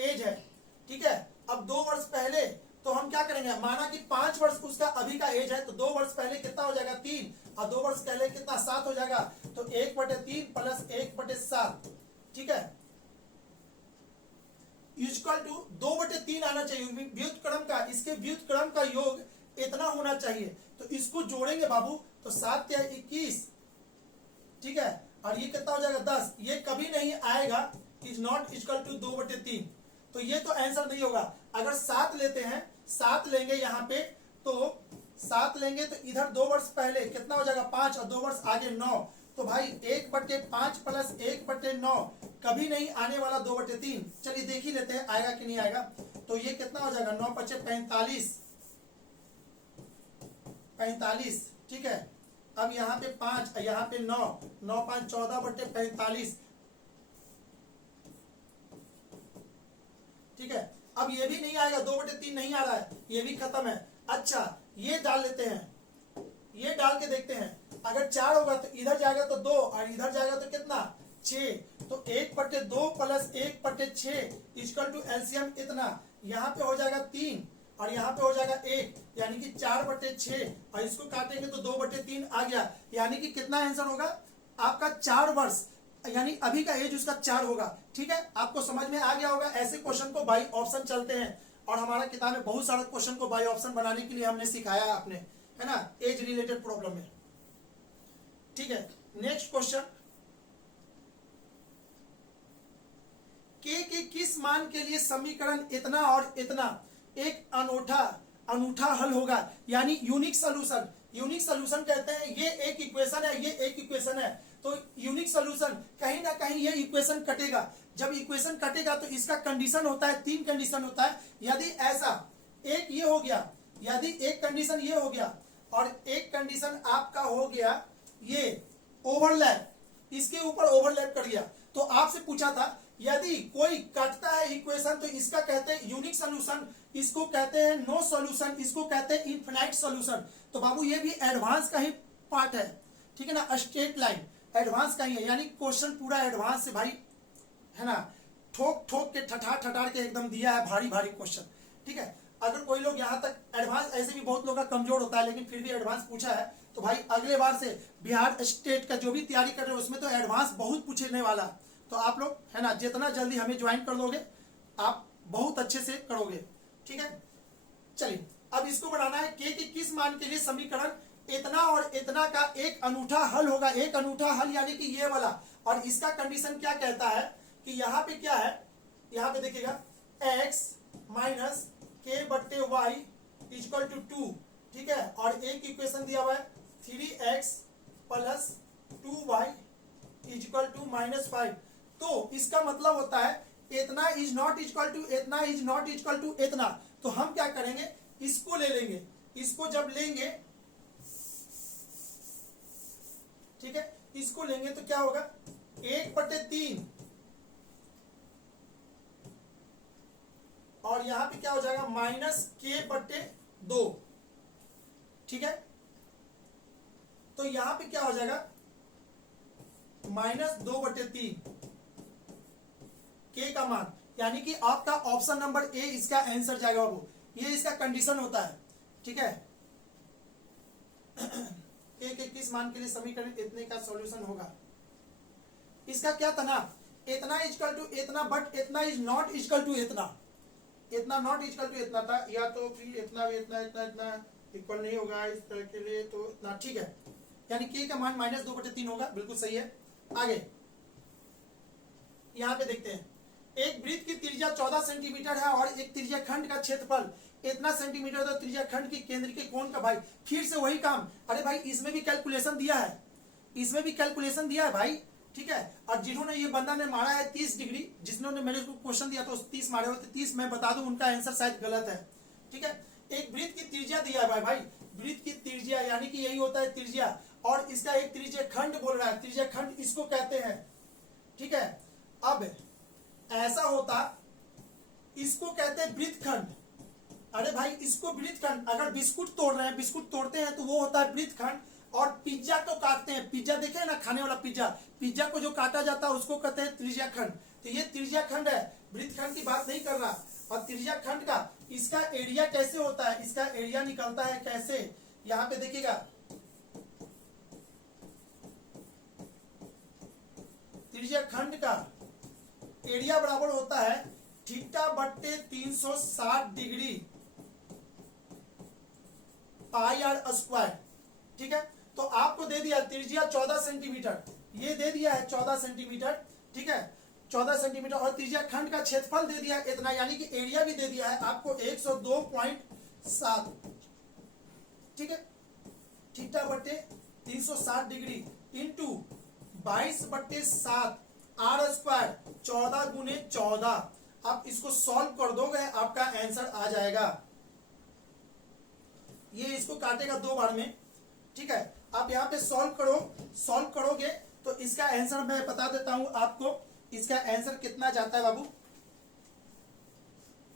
एज है, ठीक है। अब 2 वर्ष पहले तो हम क्या करेंगे, माना कि 5 वर्ष उसका अभी का एज है, तो 2 वर्ष पहले कितना हो जाएगा, 3, और 2 वर्ष पहले कितना, 7 हो जाएगा। तो 1/3 प्लस 1/7, ठीक है, इक्वल टू 2/3 आना चाहिए व्युत्क्रम का। इसके व्युत्क्रम का योग इतना होना चाहिए। तो इसको जोड़ेंगे बाबू, तो 7 या 21, ठीक है, और ये कितना हो जाएगा, 10। ये कभी नहीं आएगा, इज नॉट इक्वल टू 2/3। तो ये तो आंसर नहीं होगा। अगर 7 लेते हैं, 7 लेंगे यहाँ पे, तो 7 लेंगे तो इधर 2 वर्ष पहले कितना हो जाएगा, 5, और 2 वर्ष आगे 9। तो भाई 1/5 प्लस 1/9 कभी नहीं आने वाला 2/3। चलिए देख ही लेते हैं आएगा कि नहीं आएगा। तो ये कितना हो जाएगा, 9 × 5 = 45, ठीक है। अब यहाँ पे 5, यहाँ पे 9, 9 × 5 = 14/45, ठीक है। अब ये भी नहीं आएगा, 2/3 नहीं आ रहा है, ये भी खत्म है। अच्छा, ये डाल लेते हैं, ये डाल के देखते हैं। अगर 4 होगा तो इधर जाएगा तो 2, और इधर जाएगा तो कितना, 6। तो 1/2 प्लस 1/6 इक्वल टू एलसीएम इतना, यहाँ पे हो जाएगा 3 और यहाँ पे हो जाएगा 1, यानी कि 4/6, और इसको काटेंगे तो 2/3 आ गया। यानी कि कितना आंसर होगा आपका, 4 वर्ष, यानी अभी का एज उसका 4 होगा, ठीक है। आपको समझ में आ गया होगा। ऐसे क्वेश्चन को बाई ऑप्शन चलते हैं, और हमारा किताब में बहुत सारे क्वेश्चन को बाई ऑप्शन बनाने के लिए हमने सिखाया है आपने, है ना, एज रिलेटेड प्रॉब्लम में। ठीक है, नेक्स्ट क्वेश्चन, के किस मान के लिए समीकरण इतना और इतना एक अनूठा हल होगा, यानी यूनिक सोल्यूशन। यूनिक सोल्यूशन कहते हैं ये एक इक्वेशन है, ये एक इक्वेशन है, तो यूनिक सोल्यूशन कहीं ना कहीं ये इक्वेशन कटेगा। जब इक्वेशन कटेगा तो इसका कंडीशन होता है, 3 कंडीशन होता है। यदि ऐसा एक ये हो गया, यदि एक कंडीशन ये हो गया और एक कंडीशन आपका हो गया ये ओवरलैप, इसके ऊपर ओवरलैप कर गया, तो आपसे पूछा था यदि कोई कटता है इक्वेशन तो इसका कहते हैं यूनिक सोल्यूशन, इसको कहते हैं नो सोल्यूशन, इसको कहते हैं इनफिनाइट सोल्यूशन। तो बाबू ये भी एडवांस का ही पार्ट है, ठीक है ना, स्ट्रेट लाइन एडवांस का ही है, यानी क्वेश्चन पूरा एडवांस से भाई, है ना, ठोक ठोक के ठठार के एकदम दिया है, भारी भारी क्वेश्चन, ठीक है। अगर कोई लोग यहाँ तक एडवांस, ऐसे भी बहुत लोग का कमजोर होता है लेकिन फिर भी एडवांस पूछा है, तो भाई अगले बार से बिहार स्टेट का जो भी तैयारी कर रहे हो उसमें तो एडवांस बहुत पूछने वाला, तो आप लोग, है ना, जितना जल्दी हमें ज्वाइन कर दोगे आप बहुत अच्छे से करोगे, ठीक है। चलिए अब इसको बनाना है, के किस मान के लिए समीकरण इतना और इतना का एक अनूठा हल होगा। एक अनूठा हल यानी कि ये वाला, और इसका कंडीशन क्या कहता है कि यहाँ पे क्या है, यहाँ पे देखिएगा x माइनस के बट्टे वाई इक्वल टू 2, ठीक है, और एक इक्वेशन दिया हुआ है 3x plus 2y equal to -5। तो इसका मतलब होता है इतना इज नॉट इक्वल टू इतना इज नॉट इक्वल टू इतना। तो हम क्या करेंगे, इसको ले लेंगे, इसको जब लेंगे, ठीक है, इसको लेंगे तो क्या होगा 1/3 और यहां पे क्या हो जाएगा -k/2, ठीक है। तो यहां पे क्या हो जाएगा -2/3 के का मान, यानी कि आपका ऑप्शन नंबर ए इसका आंसर जाएगा वो, ये इसका कंडीशन होता है, ठीक है। के किस मान के लिए समीकरण इतने का सॉल्यूशन होगा, इसका क्या था ना, इतना इक्वल टू इतना बट इतना इज नॉट इक्वल टू इतना, इतना नॉट इक्वल टू इतना था, या तो फिर इतना भी इतना इतना इतना इक्वल नहीं होगा इस तरह के लिए, तो इतना, ठीक है, यानी के का मान -2/3 होगा, बिल्कुल सही है। आगे यहां पे देखते हैं, एक वृत्त की त्रिज्या 14 सेंटीमीटर है और एक त्रिज्या खंड का क्षेत्रफल इतना सेंटीमीटर, तो त्रिज्या खंड की केंद्र के कोण का, भाई फिर से वही काम, अरे भाई इसमें भी कैलकुलेशन दिया है, इसमें भी कैलकुलेशन दिया है भाई, ठीक है। और जिन्होंने ये बंदा ने मारा है 30 डिग्री, जिन्होंने मेरे को क्वेश्चन दिया तो 30 मारे हुए थे, 30 मैं बता दूं उनका आंसर शायद गलत है, ठीक है। एक वृत्त की त्रिज्या दिया है भाई, वृत्त की त्रिज्या यानी कि यही होता है त्रिज्या, और इसका एक त्रिज्या खंड बोल रहा है, त्रिज्या खंड इसको कहते हैं, ठीक है। अब ऐसा होता, इसको कहते हैं वृत्तखंड, अरे भाई इसको वृत्तखंड, अगर बिस्कुट तोड़ रहे हैं, बिस्कुट तोड़ते हैं तो वो होता है वृत्तखंड, और पिज्जा को काटते हैं, पिज्जा देखे हैं ना, खाने वाला पिज्जा, पिज्जा को जो काटा जाता है उसको कहते हैं त्रिज्या खंड। तो ये त्रिज्या खंड है, वृत्तखंड की बात नहीं कर रहा। और त्रिज्या खंड का इसका एरिया कैसे होता है, इसका एरिया निकलता है कैसे, यहाँ पे देखिएगा, त्रिज्या खंड का एरिया बराबर होता है θ/360 डिग्री पाई आर स्क्वायर, ठीक है। तो आपको दे दिया त्रिज्या 14 सेंटीमीटर, ये दे दिया है 14 सेंटीमीटर, ठीक है, 14 सेंटीमीटर, और त्रिज्या खंड का क्षेत्रफल दे दिया इतना, यानी कि एरिया भी दे दिया है आपको 102.7, ठीक है, θ/360 डिग्री इंटू 22/7 आर स्क्वायर, 14 गुने 14। आप इसको सॉल्व कर दोगे आपका आंसर आ जाएगा, ये इसको काटेगा 2 बार में, ठीक है। आप यहाँ पे सॉल्व करोगे तो इसका आंसर मैं बता देता हूं आपको, इसका आंसर कितना जाता है बाबू,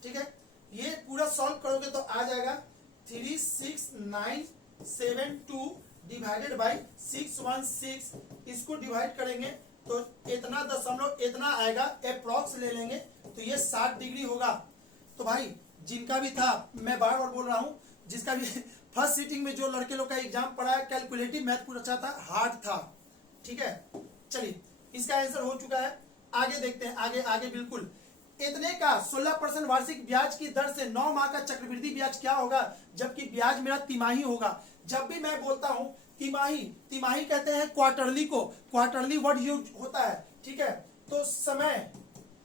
ठीक है। ये पूरा सॉल्व करोगे तो आ जाएगा 36972 डिवाइडेड बाई 616, इसको डिवाइड करेंगे तो इतना दशमलव इतना आएगा, अप्रॉक्स ले लेंगे तो ये 60 डिग्री होगा। तो भाई जिनका भी था, मैं बार बार बोल रहा हूं, जिसका भी फर्स्ट सीटिंग में जो लड़के लोग का एग्जाम पढ़ा है, कैलकुलेटिव मैथ पूरा अच्छा था, हार्ड था, ठीक है। चलिए इसका आंसर हो चुका है, आगे देखते हैं, आगे बिल्कुल इतने का 16% वार्षिक ब्याज की दर से 9 माह का चक्रवृद्धि ब्याज क्या होगा, जबकि ब्याज मेरा तिमाही होगा। जब भी मैं बोलता हूं तिमाही, तिमाही कहते हैं क्वार्टरली को, क्वार्टरली वर्ड यूज होता है, ठीक है। तो समय,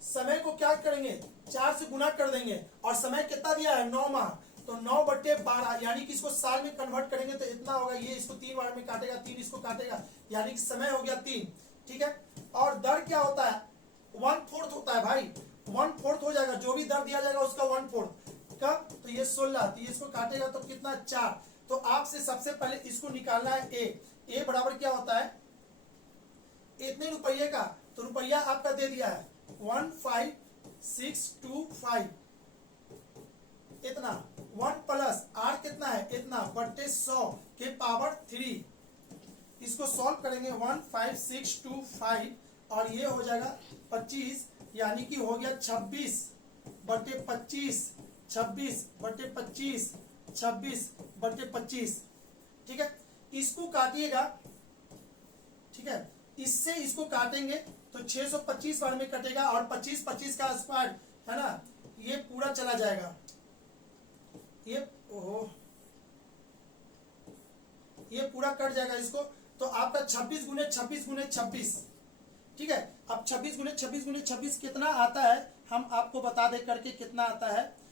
समय को क्या करेंगे 4 से गुना कर देंगे, और समय कितना दिया है 9 माह, तो 9/12 यानी कि इसको साल में कन्वर्ट करेंगे तो इतना होगा, ये इसको 3 बार में काटेगा, 3 इसको काटेगा, यानी कि समय हो गया 3, ठीक है। और दर क्या होता है 1/4 होता है भाई, 1/4 हो जाएगा, जो भी दर दिया जाएगा उसका 1/4, कब, तो ये 16, तो ये इसको काटेगा तो कितना 4। तो आपसे सबसे पहले इसको निकालना है ए बराबर क्या होता है इतने रुपये का, तो रुपया आपका दे दिया है 15625, इतना 1 प्लस आर कितना है इतना बट्टे 100 के पावर 3, इसको सॉल्व करेंगे 15625 और ये हो जाएगा 25, यानी कि हो गया 26/25, 26/25, 26/25, ठीक है। इसको काटिएगा, ठीक है, इससे इसको काटेंगे तो 625 बार में कटेगा, और 25 का स्क्वायर है ना, ये पूरा चला जाएगा, ये पूरा कट जाएगा इसको, तो आपका 26 गुने 26 गुने 26, ठीक है। अब 26 गुने 26 गुने 26 कितना आता है हम आपको बता दे करके कितना आता है,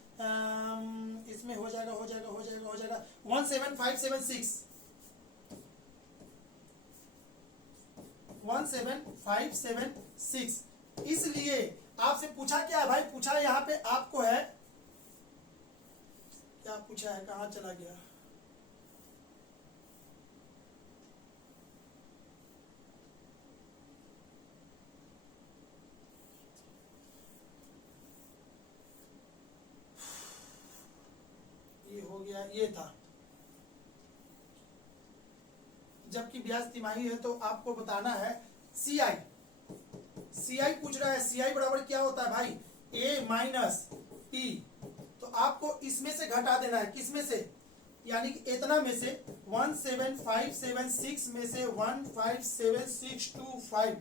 इसमें हो जाएगा 17576, 17576। इसलिए आपसे पूछा क्या है भाई, पूछा यहाँ पे आपको है क्या, पूछा है कहाँ चला गया, ये हो गया, ये था। जबकि ब्याज तिमाही है तो आपको बताना है सीआई, सीआई पूछ रहा है, सीआई बराबर क्या होता है भाई ए माइनस टी, तो आपको इसमें से घटा देना है, किसमें से, यानी कि इतना में से 17576 में से 157,625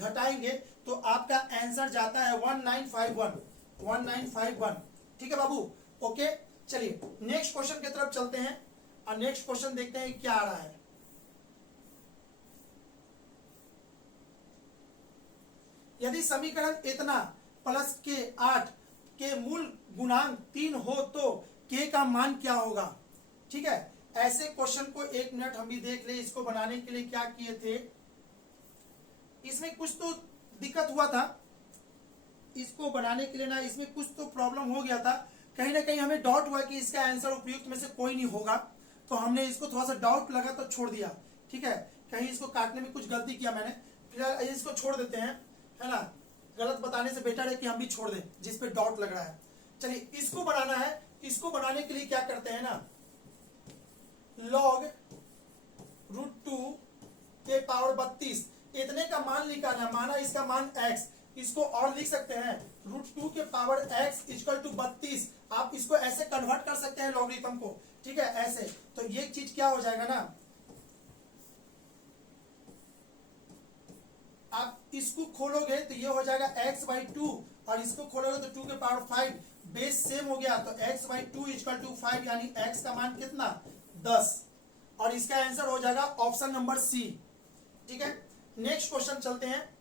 घटाएंगे तो आपका आंसर जाता है 1951, ठीक है बाबू, ओके। चलिए नेक्स्ट क्वेश्चन की तरफ चलते हैं और नेक्स्ट क्वेश्चन देखते हैं क्या आ रहा है। यदि समीकरण इतना प्लस के 8 के मूल गुणांक 3 हो तो के का मान क्या होगा, ठीक है। ऐसे क्वेश्चन को 1 मिनट हम भी देख ले, इसको बनाने के लिए क्या किए थे, इसमें कुछ तो दिक्कत हुआ था, इसको बनाने के लिए ना इसमें कुछ तो प्रॉब्लम हो गया था, कहीं ना कहीं हमें डाउट हुआ कि इसका आंसर उपयुक्त में से कोई नहीं होगा, तो हमने इसको थोड़ा सा डाउट लगा तो छोड़ दिया, ठीक है। कहीं इसको काटने में कुछ गलती किया मैंने, फिलहाल इसको छोड़ देते हैं, है ना, गलत बताने से बेटर है कि हम भी छोड़ दें जिस पे डाउट लग रहा है। चलिए इसको बनाना है, इसको बनाने के लिए क्या करते हैं ना, log √2 के पावर 32 इतने का मान निकालना, माना इसका मान x, इसको और लिख सकते हैं √2 के पावर x इक्वल टू 32, आप इसको ऐसे कन्वर्ट कर सकते हैं लॉगरिथम को, ठीक है, ऐसे। तो ये चीज क्या हो जाएगा ना, आप इसको खोलोगे तो ये हो जाएगा x/2 और इसको खोलोगे तो 2 के पावर 5, बेस सेम हो गया, तो x/2 इक्वल टू 5, यानी x का मान कितना 10, और इसका आंसर हो जाएगा ऑप्शन नंबर सी, ठीक है। नेक्स्ट क्वेश्चन चलते हैं।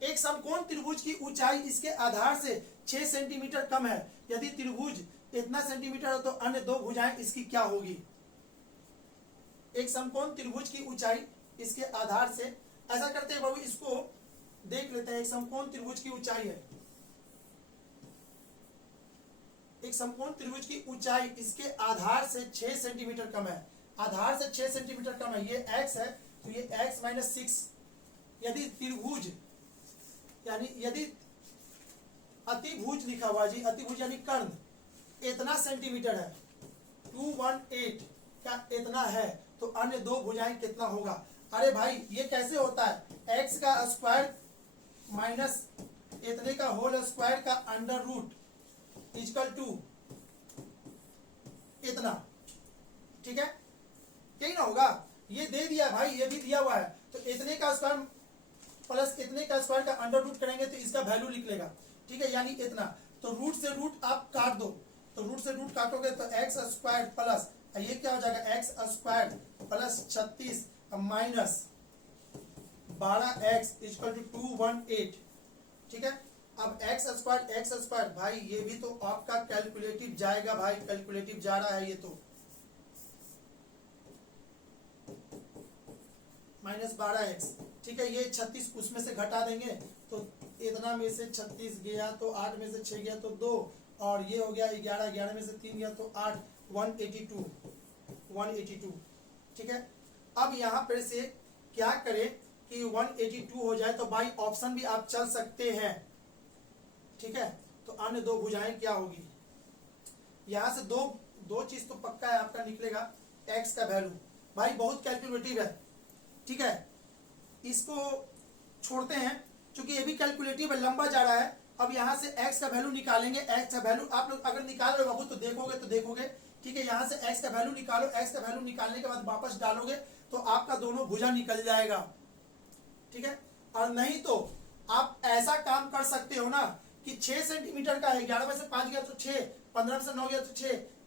एक समकोण त्रिभुज की ऊंचाई इसके आधार से 6 सेंटीमीटर कम है, यदि त्रिभुज इतना सेंटीमीटर हो तो अन्य दो भुजाएं इसकी क्या होगी। एक समकोण त्रिभुज की ऊंचाई इसके आधार से, ऐसा करते हैं बाबू, इसको देख लेते हैं। एक समकोण त्रिभुज की ऊंचाई है, एक समकोण त्रिभुज की ऊंचाई इसके आधार से 6 सेंटीमीटर कम है, आधार से 6 सेंटीमीटर कम है, ये x है तो ये x - 6, यदि त्रिभुज यानी यदि अतिभुज लिखा हुआ जी, अतिभुज यानी कर्ण इतना सेंटीमीटर है, 218 का इतना है, तो अन्य दो भुजाएं कितना होगा। अरे भाई ये कैसे होता है, x का स्क्वायर माइनस इतने का होल स्क्वायर का अंडर रूट इक्वल टू इतना, ठीक है, यही ना होगा। ये दे दिया भाई, ये भी दिया हुआ है, तो इतने का स्क्वायर प्लस इतने का स्क्वायर का अंडर रूट करेंगे तो इसका वैल्यू लिख लेगा, ठीक है, यानी इतना। तो रूट से रूट आप काट दो, तो रूट से रूट काटोगे तो x² प्लस ये क्या हो जाएगा x square plus 36 minus 12x equal to 218। ठीक है, अब एक्स स्क्वायर भाई ये भी तो आपका कैलकुलेटिव जाएगा भाई, कैलकुलेटिव जा रहा है ये तो, माइनस 12x। ठीक है, ये 36 उसमें से घटा देंगे तो इतना में से 36 गया तो 8 में से 6 गया तो 2, और ये हो गया 11, 11 में से 3 गया तो 8, 182। ठीक है, अब यहाँ पर से क्या करें कि 182 हो जाए तो बाई ऑप्शन भी आप चल सकते हैं। ठीक है, तो अन्य दो भुजाएं क्या होगी, यहां से दो चीज तो पक्का है आपका निकलेगा, एक्स का वैल्यू भाई बहुत कैलकुलेटिव है। ठीक है, इसको छोड़ते हैं क्योंकि ये भी कैलकुलेटिव है, लंबा जा रहा है। अब यहाँ से x का वैल्यू निकालेंगे, x का वैल्यू आप लोग अगर निकाल रहे हो तो देखोगे। ठीक है, यहाँ से x का वैल्यू निकालो, x का वैल्यू निकालने के बाद वापस डालोगे तो आपका दोनों भुजा निकल जाएगा। ठीक है, और नहीं तो आप ऐसा काम कर सकते हो ना कि 6 सेंटीमीटर का है, 11 में से 5 गया तो 6, 15 में से 9 गया तो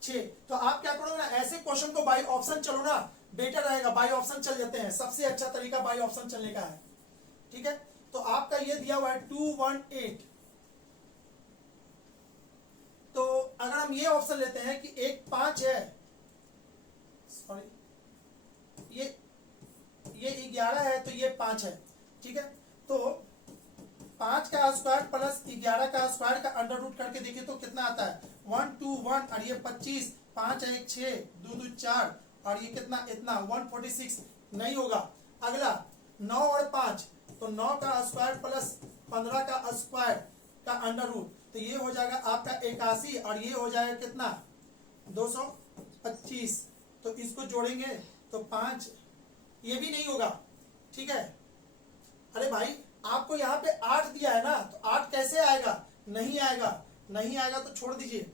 6, तो आप क्या करोगे ना, ऐसे क्वेश्चन को बाई ऑप्शन चलो ना, बेटर रहेगा। बाई ऑप्शन चल जाते हैं, सबसे अच्छा तरीका बाई ऑप्शन चलने का है। ठीक है, तो आपका ये दिया हुआ है 218, तो अगर हम ये ऑप्शन लेते हैं कि एक 5 है, सॉरी ये 11 है तो ये 5 है। ठीक है, तो 5 का स्क्वायर प्लस 11 का स्क्वायर का अंडर रूट करके देखिए तो कितना आता है, 1 2 1 और ये 25, 5 1 6 2 2 4 और ये कितना, इतना 146 नहीं होगा। अगला 9 और 5, तो 9 का स्क्वायर प्लस 15 का स्क्वायर का अंडर रूट, तो ये हो जाएगा आपका 81 और ये हो जाएगा कितना 225। तो इसको जोड़ेंगे तो 5, ये भी नहीं होगा। ठीक है, अरे भाई आपको यहाँ पे 8 दिया है ना, तो 8 कैसे आएगा, नहीं आएगा तो छोड़ दीजिए।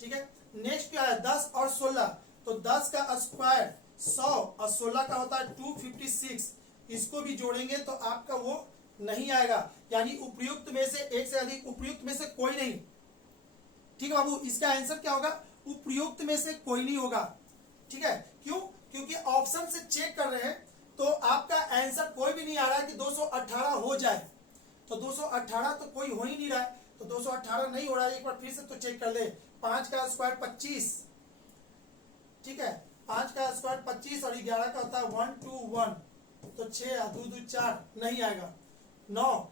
ठीक है, नेक्स्ट क्या है 10 और 16, तो 10 का स्क्वायर 100 और 16 का होता है 256, इसको भी जोड़ेंगे तो आपका वो नहीं आएगा, यानी उपयुक्त में से एक से अधिक, उपयुक्त में से कोई नहीं। ठीक है बाबू, इसका आंसर क्या होगा, उपयुक्त में से कोई नहीं होगा। ठीक है, क्यों, क्योंकि ऑप्शन से चेक कर रहे हैं तो आपका आंसर कोई भी नहीं आ रहा है कि 218 हो जाए, तो 218 तो कोई हो ही नहीं रहा है, तो 218 नहीं हो रहा है। एक बार फिर से तो चेक कर ले, 5 का स्क्वायर 25, ठीक है, 5 का स्क्वायर 25 और 11 का होता है 1 2 1, तो 6 2 2 4 नहीं आएगा। 9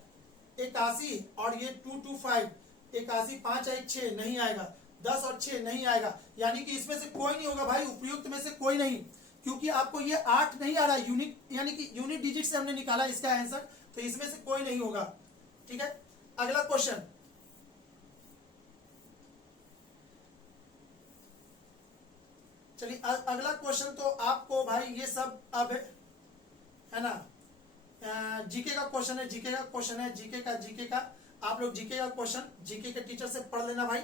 81 और ये 2 2 5, 81 5 1 6 नहीं आएगा। 10 और 6 नहीं आएगा, यानी कि इसमें से कोई नहीं होगा भाई, उपयुक्त में से कोई नहीं, क्योंकि आपको ये 8 नहीं आ रहा है, यूनिट यानी कि यूनिट डिजिट से हमने निकाला इसका आंसर, तो इसमें से कोई नहीं होगा। ठीक है, अगला क्वेश्चन, चलिए अगला क्वेश्चन तो आपको भाई ये सब अब है ना, जीके का क्वेश्चन है, जीके का आप लोग जीके का क्वेश्चन जीके के टीचर से पढ़ लेना भाई,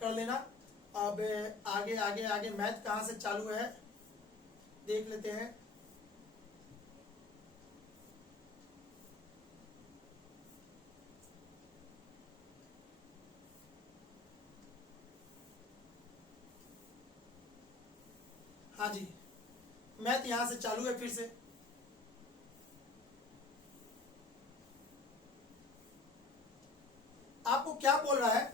कर लेना। अब आगे मैथ कहाँ से चालू है देख लेते हैं। हाँ जी, मैथ यहां से चालू है फिर से। आपको क्या बोल रहा है,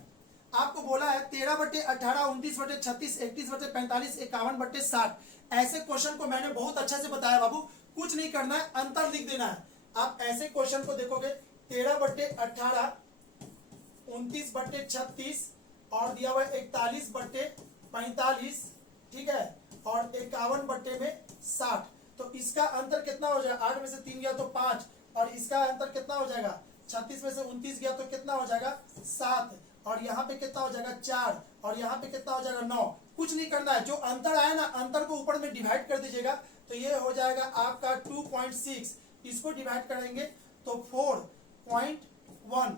आपको बोला है 13/18, 29/36, 31/45, 51/60। ऐसे क्वेश्चन को मैंने बहुत अच्छे से बताया बाबू, कुछ नहीं करना है, अंतर लिख देना है। आप ऐसे क्वेश्चन को देखोगे 13/18, 29/36 और दिया हुआ 41/45, ठीक है, और 51/60। तो इसका अंतर कितना हो जाएगा, 8 में से 3 गया तो 5, और इसका अंतर कितना हो जाएगा, 36 में से 29 गया तो कितना हो जाएगा 7, और यहाँ पे कितना हो जाएगा 4, और यहाँ पे कितना हो जाएगा 9। कुछ नहीं करना है, जो अंतर आया ना, अंतर को ऊपर में डिवाइड कर दीजिएगा, तो ये हो जाएगा आपका 2.6, इसको डिवाइड करेंगे तो 4.1,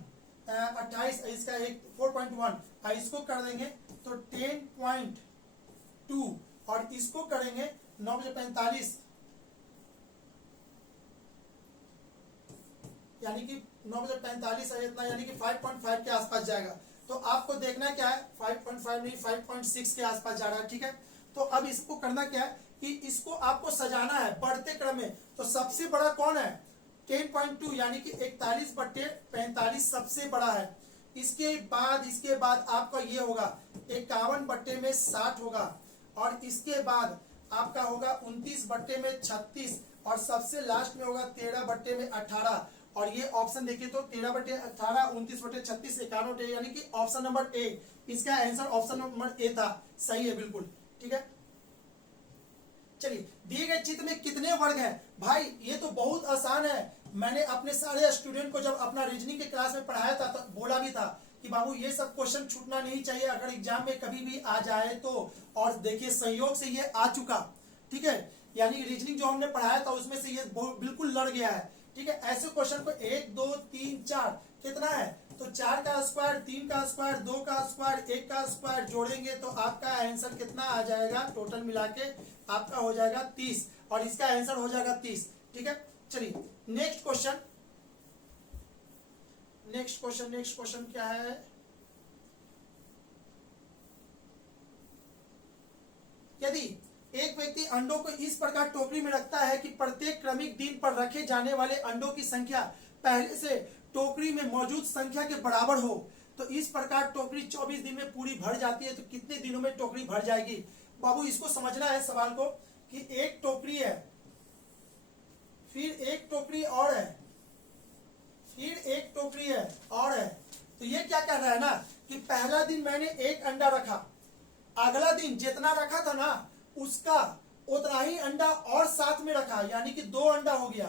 28, इसका एक 4.1, इसको कर देंगे तो 10.2, और इसको करेंगे 9/45, यानी कि 9/45 है इतना, यानी कि 5.5 के आसपास जाएगा। तो आपको देखना क्या है, 5.5 नहीं 5.6 के आसपास जा रहा है। ठीक है, तो अब इसको करना क्या है कि इसको आपको सजाना है बढ़ते क्रम में। तो सबसे बड़ा कौन है 10.2 यानी कि 41/45 सबसे बड़ा है। इसके बाद आपका ये होगा 51/60 होगा, और इसके बाद आपका होगा 29/36, और सबसे लास्ट में होगा 13/18। और ये ऑप्शन देखिए तो 13/18, 29/36, 51, यानी कि ऑप्शन नंबर ए, इसका आंसर ऑप्शन नंबर ए था, सही है बिल्कुल। ठीक है, चलिए दिए गए चित्र में कितने वर्ग हैं? भाई ये तो बहुत आसान है। मैंने अपने सारे स्टूडेंट को जब अपना रीजनिंग के क्लास में पढ़ाया था तो बोला भी था कि बाबू ये सब क्वेश्चन छूटना नहीं चाहिए, अगर एग्जाम में कभी भी आ जाए तो। और देखिए संयोग से ये आ चुका, ठीक है, यानी रीजनिंग जो हमने पढ़ाया था उसमें से ये बिल्कुल लड़ गया है। ठीक है, ऐसे क्वेश्चन को 1 2 3 4 कितना है तो 4 का स्क्वायर, 3 का स्क्वायर, 2 का स्क्वायर, 1 का स्क्वायर जोड़ेंगे तो आपका आंसर कितना आ जाएगा, टोटल मिला के आपका हो जाएगा 30, और इसका आंसर हो जाएगा 30। ठीक है, चलिए नेक्स्ट क्वेश्चन क्या है? यदि एक व्यक्ति अंडों को इस प्रकार टोकरी में रखता है कि प्रत्येक क्रमिक दिन पर रखे जाने वाले अंडों की संख्या पहले से टोकरी में मौजूद संख्या के बराबर हो, तो इस प्रकार टोकरी 24 दिन में पूरी भर जाती है, तो कितने दिनों में टोकरी भर जाएगी? बाबू इसको समझना है सवाल को कि एक टोकरी है, फिर एक टोकरी और है, फिर एक टोकरी है और है। तो ये क्या कर रहा है ना कि पहला दिन मैंने एक अंडा रखा, अगला दिन जितना रखा था ना उसका उतना ही अंडा और साथ में रखा, यानी कि 2 अंडा हो गया।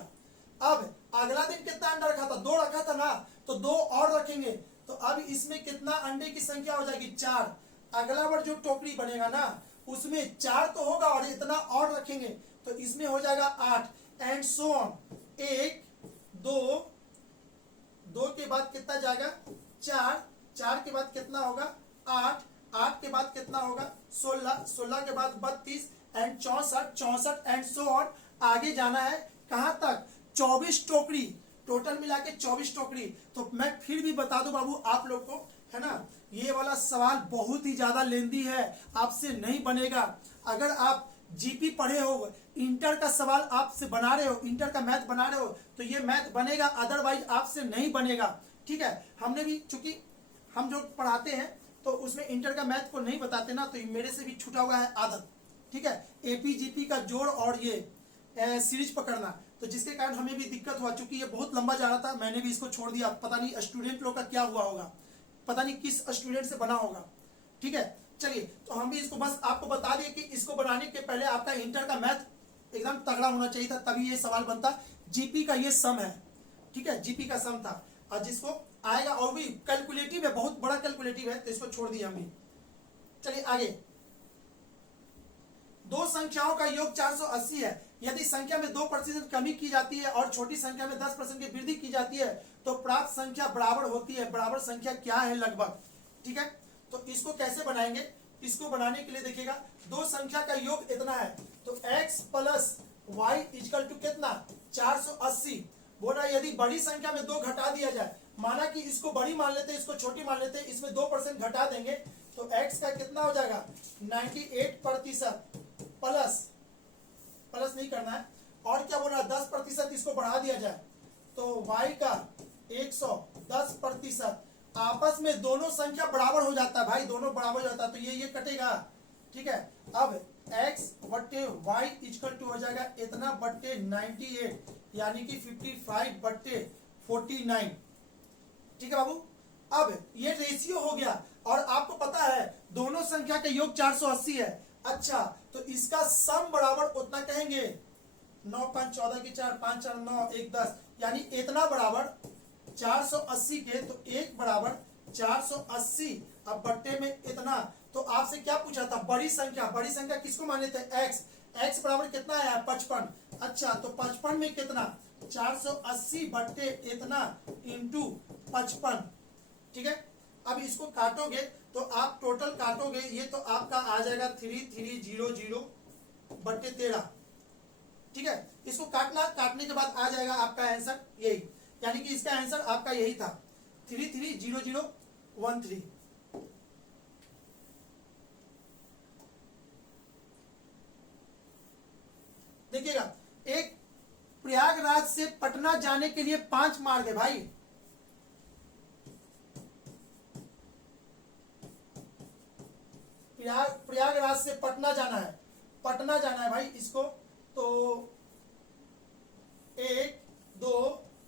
अब अगला दिन कितना अंडा रखा था, 2 रखा था ना, तो 2 और रखेंगे, तो अब इसमें कितना अंडे की संख्या हो जाएगी 4। अगला बार जो टोकरी बनेगा ना उसमें 4 तो होगा और इतना और रखेंगे, तो इसमें हो जाएगा 8, एंड सो ऑन। 1 2 2 के बाद कितना जाएगा 4, 4 के बाद कितना होगा 8, 8 के बाद कितना होगा 16, 16 के बाद 32 एंड 64, 64 एंड सो ऑन। आगे जाना है कहां तक 24 टोकरी, टोटल मिला के 24 टोकरी। तो मैं फिर भी बता दूं बाबू आप लोग को, है ना, ये वाला सवाल बहुत ही ज्यादा लेंदी है, आपसे नहीं बनेगा। अगर आप जीपी पढ़े हो, इंटर का सवाल आपसे बना रहे हो, इंटर का मैथ बना रहे हो, तो ये मैथ बनेगा, अदरवाइज आपसे नहीं बनेगा। ठीक है, हमने भी चूंकि हम जो पढ़ाते हैं तो उसमें इंटर का मैथ को नहीं बताते ना, तो मेरे से भी छूटा हुआ है आदत। ठीक है, एपी जीपी का जोड़ और ये सीरीज पकड़ना, तो जिसके कारण हमें भी दिक्कत हुआ, चूंकि ये बहुत लंबा जा रहा था, मैंने भी इसको छोड़ दिया। पता नहीं स्टूडेंट लोग का क्या हुआ होगा, पता नहीं किस स्टूडेंट से बना होगा। ठीक है, चलिए तो हम भी इसको बस आपको बता दिए कि इसको बनाने के पहले आपका इंटर का मैथ एकदम तगड़ा होना चाहिए था, तभी ये सवाल बनता। जीपी का ये सम है, ठीक है, जीपी का सम था, और जिसको आएगा और भी कैलकुलेटिव है, बहुत बड़ा कैलकुलेटिव है, तो इसको छोड़ दिया हम भी। चलिए आगे, दो संख्याओं का योग 480 है। यदि संख्या में 2% कमी की जाती है और छोटी संख्या में 10% की वृद्धि की जाती है तो प्राप्त संख्या बराबर होती है। बराबर संख्या क्या है लगभग? ठीक है, तो इसको कैसे बनाएंगे? इसको बनाने के लिए देखिएगा, दो संख्या का योग इतना है, तो x plus y equal to कितना 480। बोल रहा है यदि बड़ी संख्या में 2 घटा दिया जाए, माना कि इसको बड़ी मान लेते हैं, इसको छोटी मान लेते हैं, इसमें 2% घटा देंगे तो x का कितना हो जाएगा 98% प्लस नहीं करना है, और क्या बोल रहा है 10% इसको बढ़ा दिया जाए तो y का 110%। आपस में दोनों संख्या बराबर हो जाता है भाई, दोनों बराबर हो जाता है, तो ये कटेगा। ठीक है, अब x बट्टे y इक्वल टू हो जाएगा इतना बट्टे 98, यानी कि 55/49। ठीक है बाबू, अब ये रेशियो हो गया, और आपको पता है दोनों संख्या का योग 480 है। अच्छा, तो इसका सम बराबर उतना कहेंगे 9 5 14 की 4 5 4 9 1 10, यानी इतना बराबर 480 के, तो 1 बराबर 480 अब बट्टे में इतना। तो आपसे क्या पूछा था? बड़ी संख्या किसको माने थे? x बराबर कितना है 55। अच्छा, तो 55 में कितना 480 बट्टे इतना इंटू 55। ठीक है, अब इसको काटोगे तो आप टोटल काटोगे, ये तो आपका आ जाएगा 3300 बट्टे 13। ठीक है, इसको काटने के बाद आ जाएगा आपका आंसर यही, यानी कि इसका आंसर आपका यही था 330013। देखिएगा, एक प्रयागराज से पटना जाने के लिए 5 मार्ग है भाई। प्रयागराज से पटना जाना है, पटना जाना है भाई इसको। तो 1 2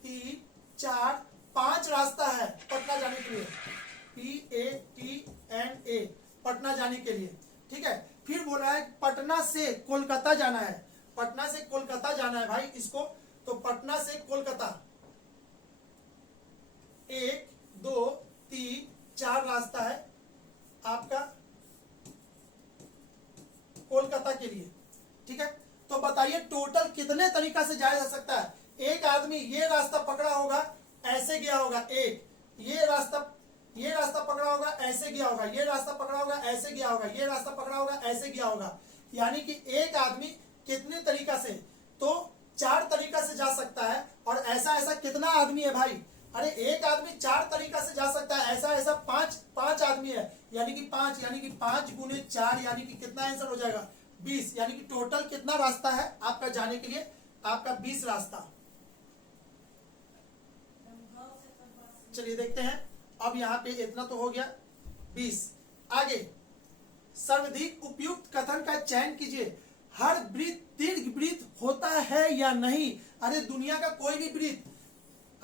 3 4 5 रास्ता है पटना जाने के लिए, PATNA, पटना जाने के लिए। ठीक है, फिर बोला है पटना से कोलकाता जाना है, पटना से कोलकाता जाना है भाई इसको। तो पटना से कोलकाता 1 2 3 4 रास्ता है आपका कोलकाता के लिए। ठीक है, तो बताइए टोटल कितने तरीका से जाया जा सकता है। एक आदमी ये रास्ता पकड़ा होगा, ऐसे गया होगा, एक ये रास्ता पकड़ा होगा, ऐसे गया होगा, ये रास्ता पकड़ा होगा, ऐसे गया होगा, ये रास्ता पकड़ा होगा, ऐसे गया होगा। यानी कि एक आदमी कितने तरीका से, तो 4 तरीका से जा सकता है। और ऐसा ऐसा कितना आदमी है भाई, अरे एक आदमी 4 तरीका से जा सकता है, ऐसा ऐसा 5 आदमी है, यानी कि 5 यानी कि 5 गुने 4 यानी कि कितना आंसर हो जाएगा 20। यानी कि टोटल कितना रास्ता है आपका जाने के लिए, आपका 20 रास्ता। चलिए देखते हैं, अब यहाँ पे इतना तो हो गया 20। आगे, सर्वाधिक उपयुक्त कथन का चयन कीजिए। हर वृत्त दीर्घ वृत्त होता है या नहीं। अरे दुनिया का कोई भी वृत्त,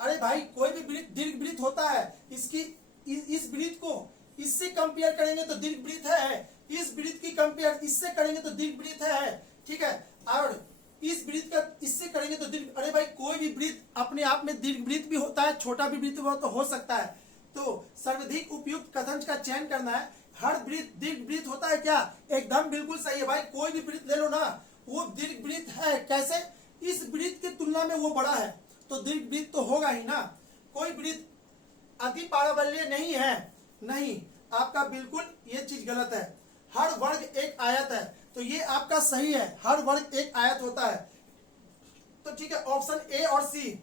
अरे भाई कोई भी वृत्त दीर्घ वृत्त होता है। इसकी इस वृत्त को इससे कंपेयर करेंगे तो दीर्घ वृत्त है, इस वृत्त की कंपेयर इससे करेंगे तो दीर्घ वृत्त है। ठीक है, और इस वृत्त का इससे करेंगे तो दीर्घ, अरे भाई कोई भी वृत्त अपने आप में दीर्घ वृत्त भी होता है, छोटा भी वृत्त तो हो सकता है। तो सर्वाधिक उपयुक्त कथन का चयन करना है। हर वृत्त दीर्घ वृत्त होता है क्या, एकदम बिल्कुल सही है भाई। कोई भी वृत्त ले लो ना, वो दीर्घ वृत्त है। कैसे, इस वृत्त की तुलना में वो बड़ा है तो दीर्घ वृत्त तो होगा ही ना। कोई वृत्त अति पारवल्य नहीं है, नहीं, आपका बिल्कुल ये चीज गलत है। हर वर्ग एक आयत है, तो ये आपका सही है, हर वर्ग एक आयत होता है। तो ठीक है, ऑप्शन ए और सी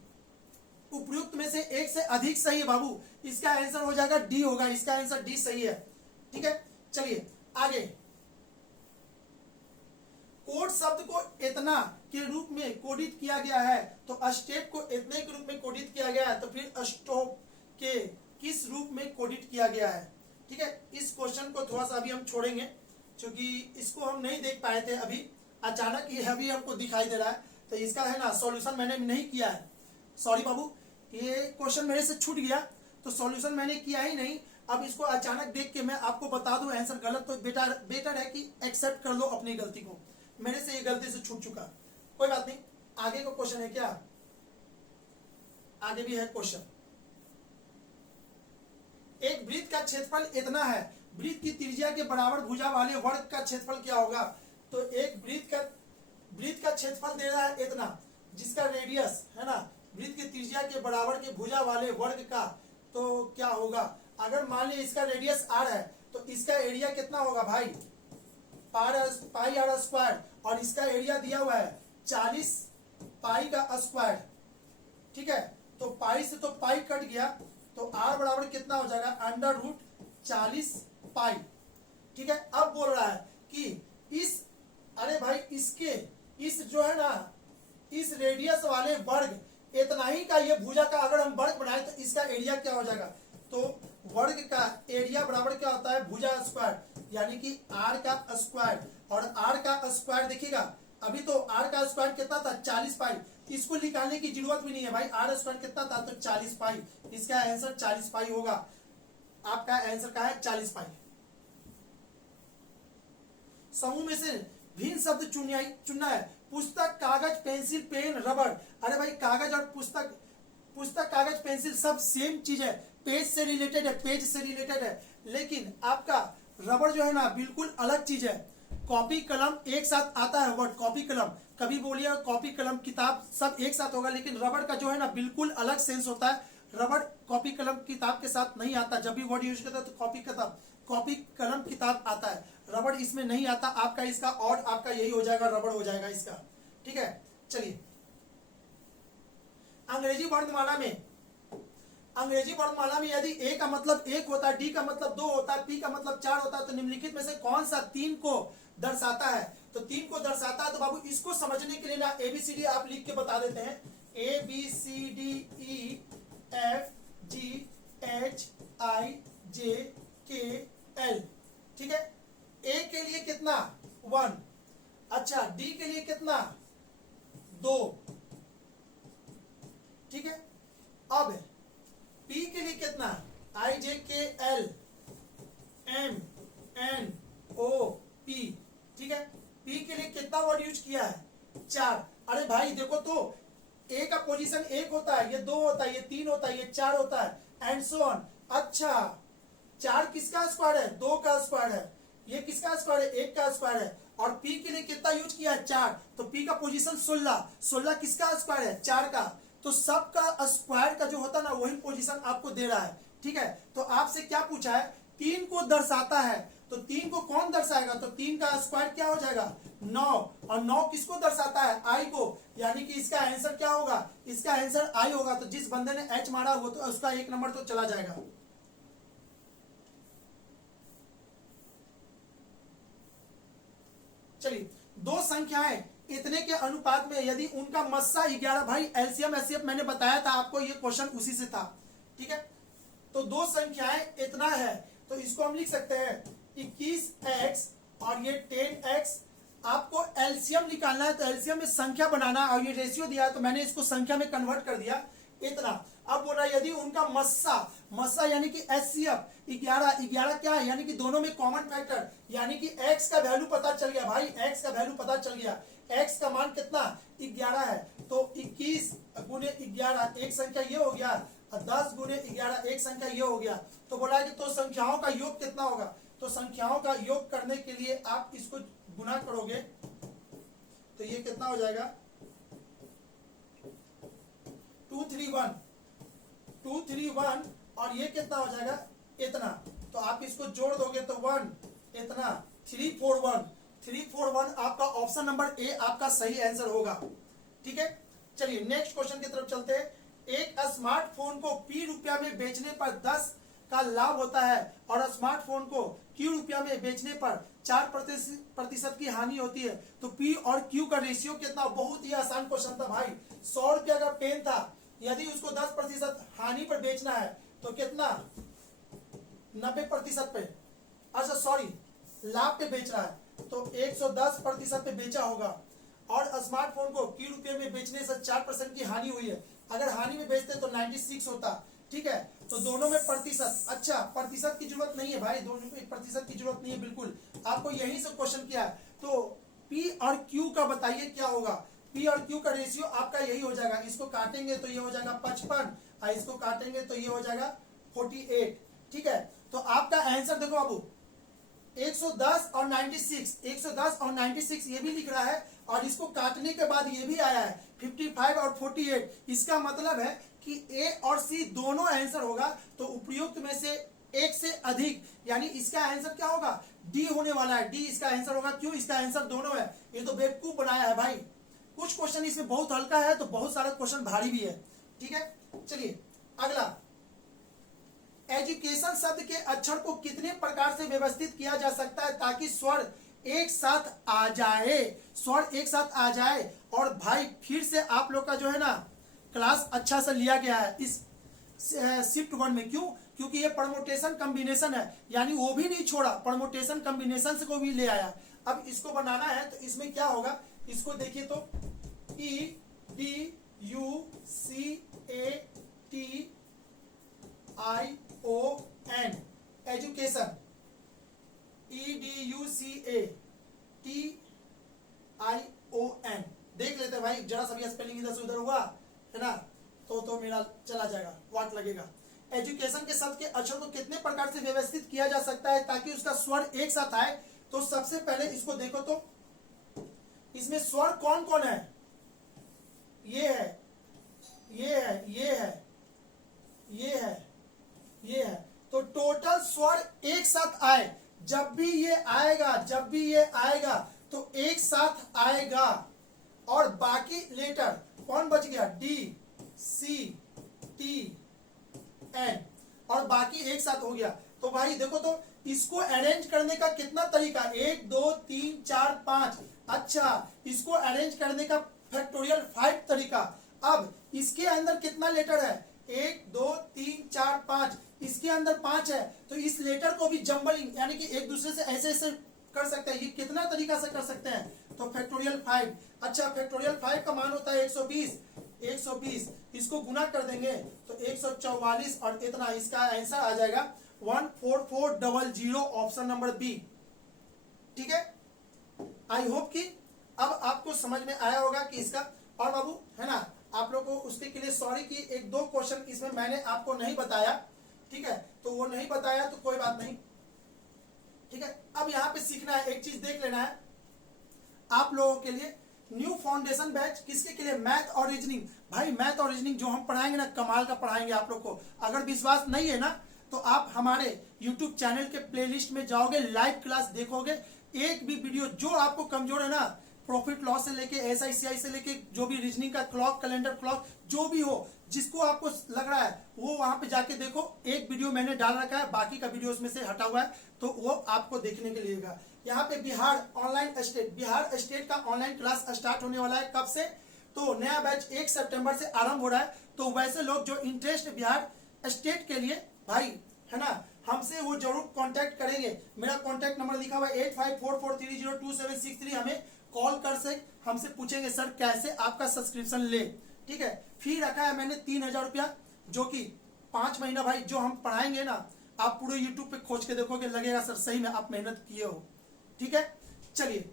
उपयुक्त में से एक से अधिक सही है बाबू। इसका आंसर हो जाएगा डी होगा, इसका आंसर डी सही है। ठीक है, चलिए आगे। कोड शब्द को इतना के रूप में कोडित किया गया है, तो स्टेप को इतने के रूप में कोडित किया गया है, तो फिर स्टॉप के किस रूप में कोडित किया गया है। ठीक है, इस क्वेश्चन को थोड़ा सा अभी हम छोड़ेंगे क्योंकि इसको हम नहीं देख पाए थे अभी, अचानक ये अभी हमको दिखाई दे रहा है। तो इसका है ना सॉल्यूशन मैंने नहीं किया है, सॉरी बाबू, ये क्वेश्चन मेरे से छूट गया तो सॉल्यूशन मैंने किया ही नहीं। अब इसको अचानक देख के मैं आपको बता दूं आंसर गलत, तो बेटर है कि एक्सेप्ट कर लो अपनी गलती को। मेरे से ये गलती से छूट चुका, कोई बात नहीं। आगे का क्वेश्चन है क्या, आगे भी है क्वेश्चन। एक वृत्त का क्षेत्रफल इतना है, वृत्त की त्रिज्या के बराबर भुजा वाले वर्ग का क्षेत्रफल क्या होगा। तो एक वृत्त का क्षेत्रफल दे रहा है इतना, जिसका रेडियस है ना वृत्त की त्रिज्या के बराबर के भुजा वाले वर्ग का, तो क्या होगा। अगर मान लीजिए इसका रेडियस r है तो इसका एरिया कितना होगा भाई, पाई आर स्क्वायर, और इसका एरिया दिया हुआ है 40 पाई का स्क्वायर। ठीक है, तो पाई से तो पाई कट गया, तो r बराबर कितना हो जाएगा अंडर रूट 40 पाई। ठीक है, अब बोल रहा है कि इस, अरे भाई इसके इस जो है ना इस रेडियस वाले वर्ग इतना ही का ये भुजा का अगर हम वर्ग बनाए तो इसका एरिया क्या हो जाएगा। तो वर्ग का एरिया बराबर क्या होता है भुजा स्क्वायर, यानी कि r का स्क्वायर। और r का स्क्वायर देखिएगा, अभी तो r का स्क्वायर कितना था 40 पाई, इसको निकालने की जरूरत भी नहीं है भाई। r स्क्वायर कितना था तो 40 पाई, इसका आंसर 40 पाई होगा। आपका आंसर क्या है 40 पाई। समूह में से भिन्न शब्द चुनना है। पुस्तक, कागज, पेंसिल, पेन, रबर। अरे भाई कागज और पुस्तक कागज पेंसिल सब सेम चीज है, पेज से रिलेटेड है, पेज से रिलेटेड है। लेकिन आपका रबर जो है ना बिल्कुल अलग चीज है। कॉपी कलम एक साथ आता है वर्ड, कॉपी कलम, कभी बोलिए कॉपी कलम किताब सब एक साथ होगा, लेकिन रबर का जो है ना बिल्कुल अलग सेंस होता है। रबर कॉपी कलम किताब के साथ नहीं आता, जब भी वर्ड यूज करता है तो कॉपी कलम किताब आता है, रबर इसमें नहीं आता। आपका इसका और आपका यही हो जाएगा, रबर हो जाएगा इसका। ठीक है, चलिए अंग्रेजी वर्णमाला में यदि A का मतलब 1 होता है, D का मतलब 2 होता है, P का मतलब 4 होता है, तो निम्नलिखित में से कौन सा 3 को दर्शाता है, तो 3 को दर्शाता है। तो बाबू इसको समझने के लिए ना ABCD आप लिख के बता देते हैं, ABCDEFGHIJKL, ठीक है। A के लिए कितना 1, अच्छा D के लिए कितना 2, ठीक है। अब P के लिए कितना IJKLMNOP, ठीक है। P के लिए कितना वर्ड यूज किया है 4। अरे भाई देखो तो A का पोजीशन 1 होता है, ये 2 होता है, ये 3 होता है, ये 4 होता है, एंड सो ऑन। अच्छा 4 किसका स्क्वायर है 2 का स्क्वायर है, ये किसका स्क्वायर है 1 का स्क्वायर है, और P के लिए कितना यूज किया है 4, तो P का पोजीशन 16 किसका स्क्वायर है 4 का, तो सब का स्क्वायर का जो होता है ना वही पोजीशन आपको दे रहा है, ठीक है। तो आपसे क्या पूछा है 3 को दर्शाता है, तो 3 को कौन दर्शाएगा, तो 3 का स्क्वायर क्या हो जाएगा 9, और 9 किसको दर्शाता है I को, यानी कि इसका आंसर क्या होगा, इसका आंसर I होगा। तो जिस बंदे ने H मारा वो तो उसका 1 नंबर तो चला जाएगा। चलिए 2 संख्याएं इतने के अनुपात में यदि उनका मस्सा 11, भाई एलसीएम एचसीएफ मैंने बताया था आपको, ये क्वेश्चन उसी से था, ठीक है। तो 2 संख्याएं इतना है, तो इसको हम लिख सकते हैं 21x और ये 10x। आपको एलसीएम निकालना है तो एलसीएम में संख्या बनाना, और ये रेशियो दिया है तो मैंने इसको संख्या में कन्वर्ट कर दिया इतना। अब बोल रहा है यदि उनका मस्सा यानी कि एचसीएफ 11 क्या है, यानी कि दोनों में कॉमन फैक्टर, यानी कि x का वैल्यू पता चल गया भाई, x का वैल्यू पता चल गया, x का मान कितना 11 है, तो 21 गुने 11 एक संख्या ये हो गया, 10 गुने 11 एक संख्या ये हो गया। तो बोला कि तो संख्याओं का योग कितना होगा, तो संख्याओं का योग करने के लिए आप इसको गुना करोगे तो ये कितना हो जाएगा 231 और ये कितना हो जाएगा इतना। तो आप इसको जोड़ दोगे तो 1 इतना 341 आपका ऑप्शन नंबर ए आपका सही आंसर होगा, ठीक है। चलिए नेक्स्ट क्वेश्चन की तरफ चलते हैं। एक स्मार्टफोन को P रुपया में बेचने पर 10 का लाभ होता है और स्मार्टफोन को Q रुपया में बेचने पर 4% की हानि होती है, तो P और Q का रेशियो कितना। बहुत ही आसान क्वेश्चन था भाई, 100 रुपया का पेन था, यदि उसको 10% हानि पर बेचना है तो कितना 90% पे, अच्छा सॉरी लाभ पे बेच रहा है तो 110% पे बेचा होगा, और स्मार्टफोन को Q रुपये में बेचने से 4% की हानि हुई है, अगर हानि में बेचते तो 96 होता, ठीक है। तो दोनों में प्रतिशत, अच्छा प्रतिशत की जरूरत नहीं है भाई, दोनों में प्रतिशत की जरूरत नहीं है, बिल्कुल आपको यही से क्वेश्चन किया है। तो P और Q का बताइए क्या होगा, P और Q का रेशियो आपका यही हो जाएगा, इसको काटेंगे तो ये हो जाएगा 55 और इसको काटेंगे तो ये हो जाएगा 48, ठीक है। तो आपका आंसर देखो बाबू 110 और 96 ये भी लिख रहा है, और इसको काटने के बाद ये भी आया है 55 और 48। इसका मतलब है कि A और C दोनों आंसर होगा, तो उपयुक्त में से एक से अधिक, यानी इसका आंसर क्या होगा D होने वाला है, D इसका आंसर होगा। क्यों, इसका आंसर दोनों है, ये तो बेवकूफ बनाया है भाई। कुछ क्वेश्चन इसमें बहुत हल्का है तो बहुत सारे क्वेश्चन भारी भी है, ठीक है। चलिए अगला, एजुकेशन शब्द के अक्षर को कितने प्रकार से व्यवस्थित किया जा सकता है ताकि स्वर एक साथ आ जाए, और भाई फिर से आप लोग का जो है ना क्लास अच्छा से लिया गया है इस शिफ्ट 1 में। क्यों, क्योंकि ये परमोटेशन कॉम्बिनेशन है, यानी वो भी नहीं छोड़ा, परमोटेशन कॉम्बिनेशन को भी ले आया। अब इसको बनाना है तो इसमें क्या होगा, इसको देखिए तो EDUCATION एजुकेशन, EDUCATION देख लेते हैं भाई, जरा सा भी स्पेलिंग इधर से उधर हुआ है ना तो मेरा चला जाएगा, वाट लगेगा। एजुकेशन के शब्द के अक्षर को कितने प्रकार से व्यवस्थित किया जा सकता है ताकि उसका स्वर एक साथ आए। तो सबसे पहले इसको देखो तो इसमें स्वर कौन कौन है, ये है, ये है, ये है, ये है, ये है, तो टोटल स्वर एक साथ आए। जब भी ये आएगा तो एक साथ आएगा, और बाकी लेटर कौन बच गया D C T N, और बाकी एक साथ हो गया। तो भाई देखो तो इसको अरेंज करने का कितना तरीका, 1 2 3 4 5। अच्छा, इसको अरेंज करने का फैक्टोरियल 5 तरीका। अब इसके अंदर कितना लेटर है, 1 2 3 4 5, इसके अंदर 5 है, तो इस लेटर को भी जंबलिंग यानी कि एक दूसरे से ऐसे ऐसे कर सकते हैं। ये कितना तरीका से कर सकते हैं, तो फैक्टोरियल 5। अच्छा, फैक्टोरियल 5 का मान होता है 120। 120 इसको गुना कर देंगे तो 144 और इतना, इसका आंसर आ जाएगा 14400, ऑप्शन नंबर बी। ठीक है, आई होप कि अब आपको समझ में आया होगा कि इसका, और बाबू है ना, आप लोग को उसके लिए सॉरी कि 1 2 क्वेश्चन इसमें मैंने आपको नहीं बताया। ठीक है, तो वो नहीं बताया तो कोई बात नहीं। ठीक है, अब यहाँ पे सीखना है, एक चीज देख लेना है आप लोगों के लिए, न्यू फाउंडेशन बैच किसके लिए, मैथ और रीजनिंग। भाई मैथ और रीजनिंग जो हम पढ़ाएंगे ना, कमाल का पढ़ाएंगे आप लोग को। अगर विश्वास नहीं है ना तो आप हमारे यूट्यूब चैनल के प्लेलिस्ट में जाओगे, लाइव क्लास देखोगे, एक भी वीडियो जो आपको कमजोर है ना, प्रॉफिट लॉस से लेके SICI से लेके जो भी रीजनिंग का क्लॉक, कैलेंडर क्लॉक, जो भी हो, जिसको आपको लग रहा है वो वहां पे जाके देखो। एक वीडियो मैंने डाल रखा है, बाकी का वीडियो उसमें से हटा हुआ है, तो वो आपको देखने के लिए। यहाँ पे Bihar online state, Bihar state का ऑनलाइन क्लास स्टार्ट होने वाला है। कब से, तो नया बैच 1 सितंबर से आरंभ हो रहा है। तो वैसे लोग जो इंटरेस्ट बिहार स्टेट के लिए भाई है ना, हमसे वो जरूर कांटेक्ट करेंगे। मेरा कांटेक्ट नंबर लिखा हुआ है 8544302763। हमें कॉल कर से हमसे पूछेंगे सर कैसे आपका सब्सक्रिप्शन ले। ठीक है, फी रखा है मैंने 3000 रुपया, जो कि 5 महीना भाई जो हम पढ़ाएंगे ना, आप पूरे यूट्यूब पे खोज के देखोगे, लगेगा सर सही में आप मेहनत किए हो। ठीक है, चलिए,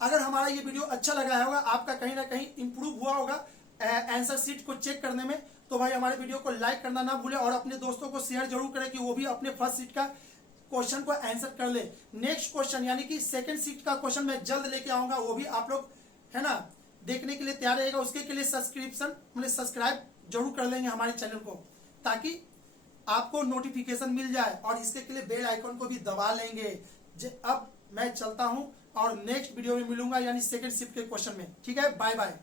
अगर हमारा ये वीडियो अच्छा लगा होगा, आपका कहीं ना कहीं इंप्रूव हुआ होगा आंसर शीट को चेक करने में, तो भाई हमारे वीडियो को लाइक करना ना भूले और अपने दोस्तों को शेयर जरूर करें कि वो भी अपने फर्स्ट शीट का क्वेश्चन को आंसर कर ले। नेक्स्ट क्वेश्चन यानी कि सेकंड शीट का क्वेश्चन मैं जल्द लेके आऊंगा, वो भी आप लोग है ना देखने के लिए तैयार रहेगा। उसके के लिए सब्सक्राइब जरूर कर लेंगे हमारे चैनल को, ताकि आपको नोटिफिकेशन मिल जाए, और इसके के लिए बेल आइकन को भी दबा लेंगे। अब मैं चलता हूं और नेक्स्ट वीडियो में मिलूंगा, यानी सेकंड शिफ्ट के क्वेश्चन में। ठीक है, बाय बाय।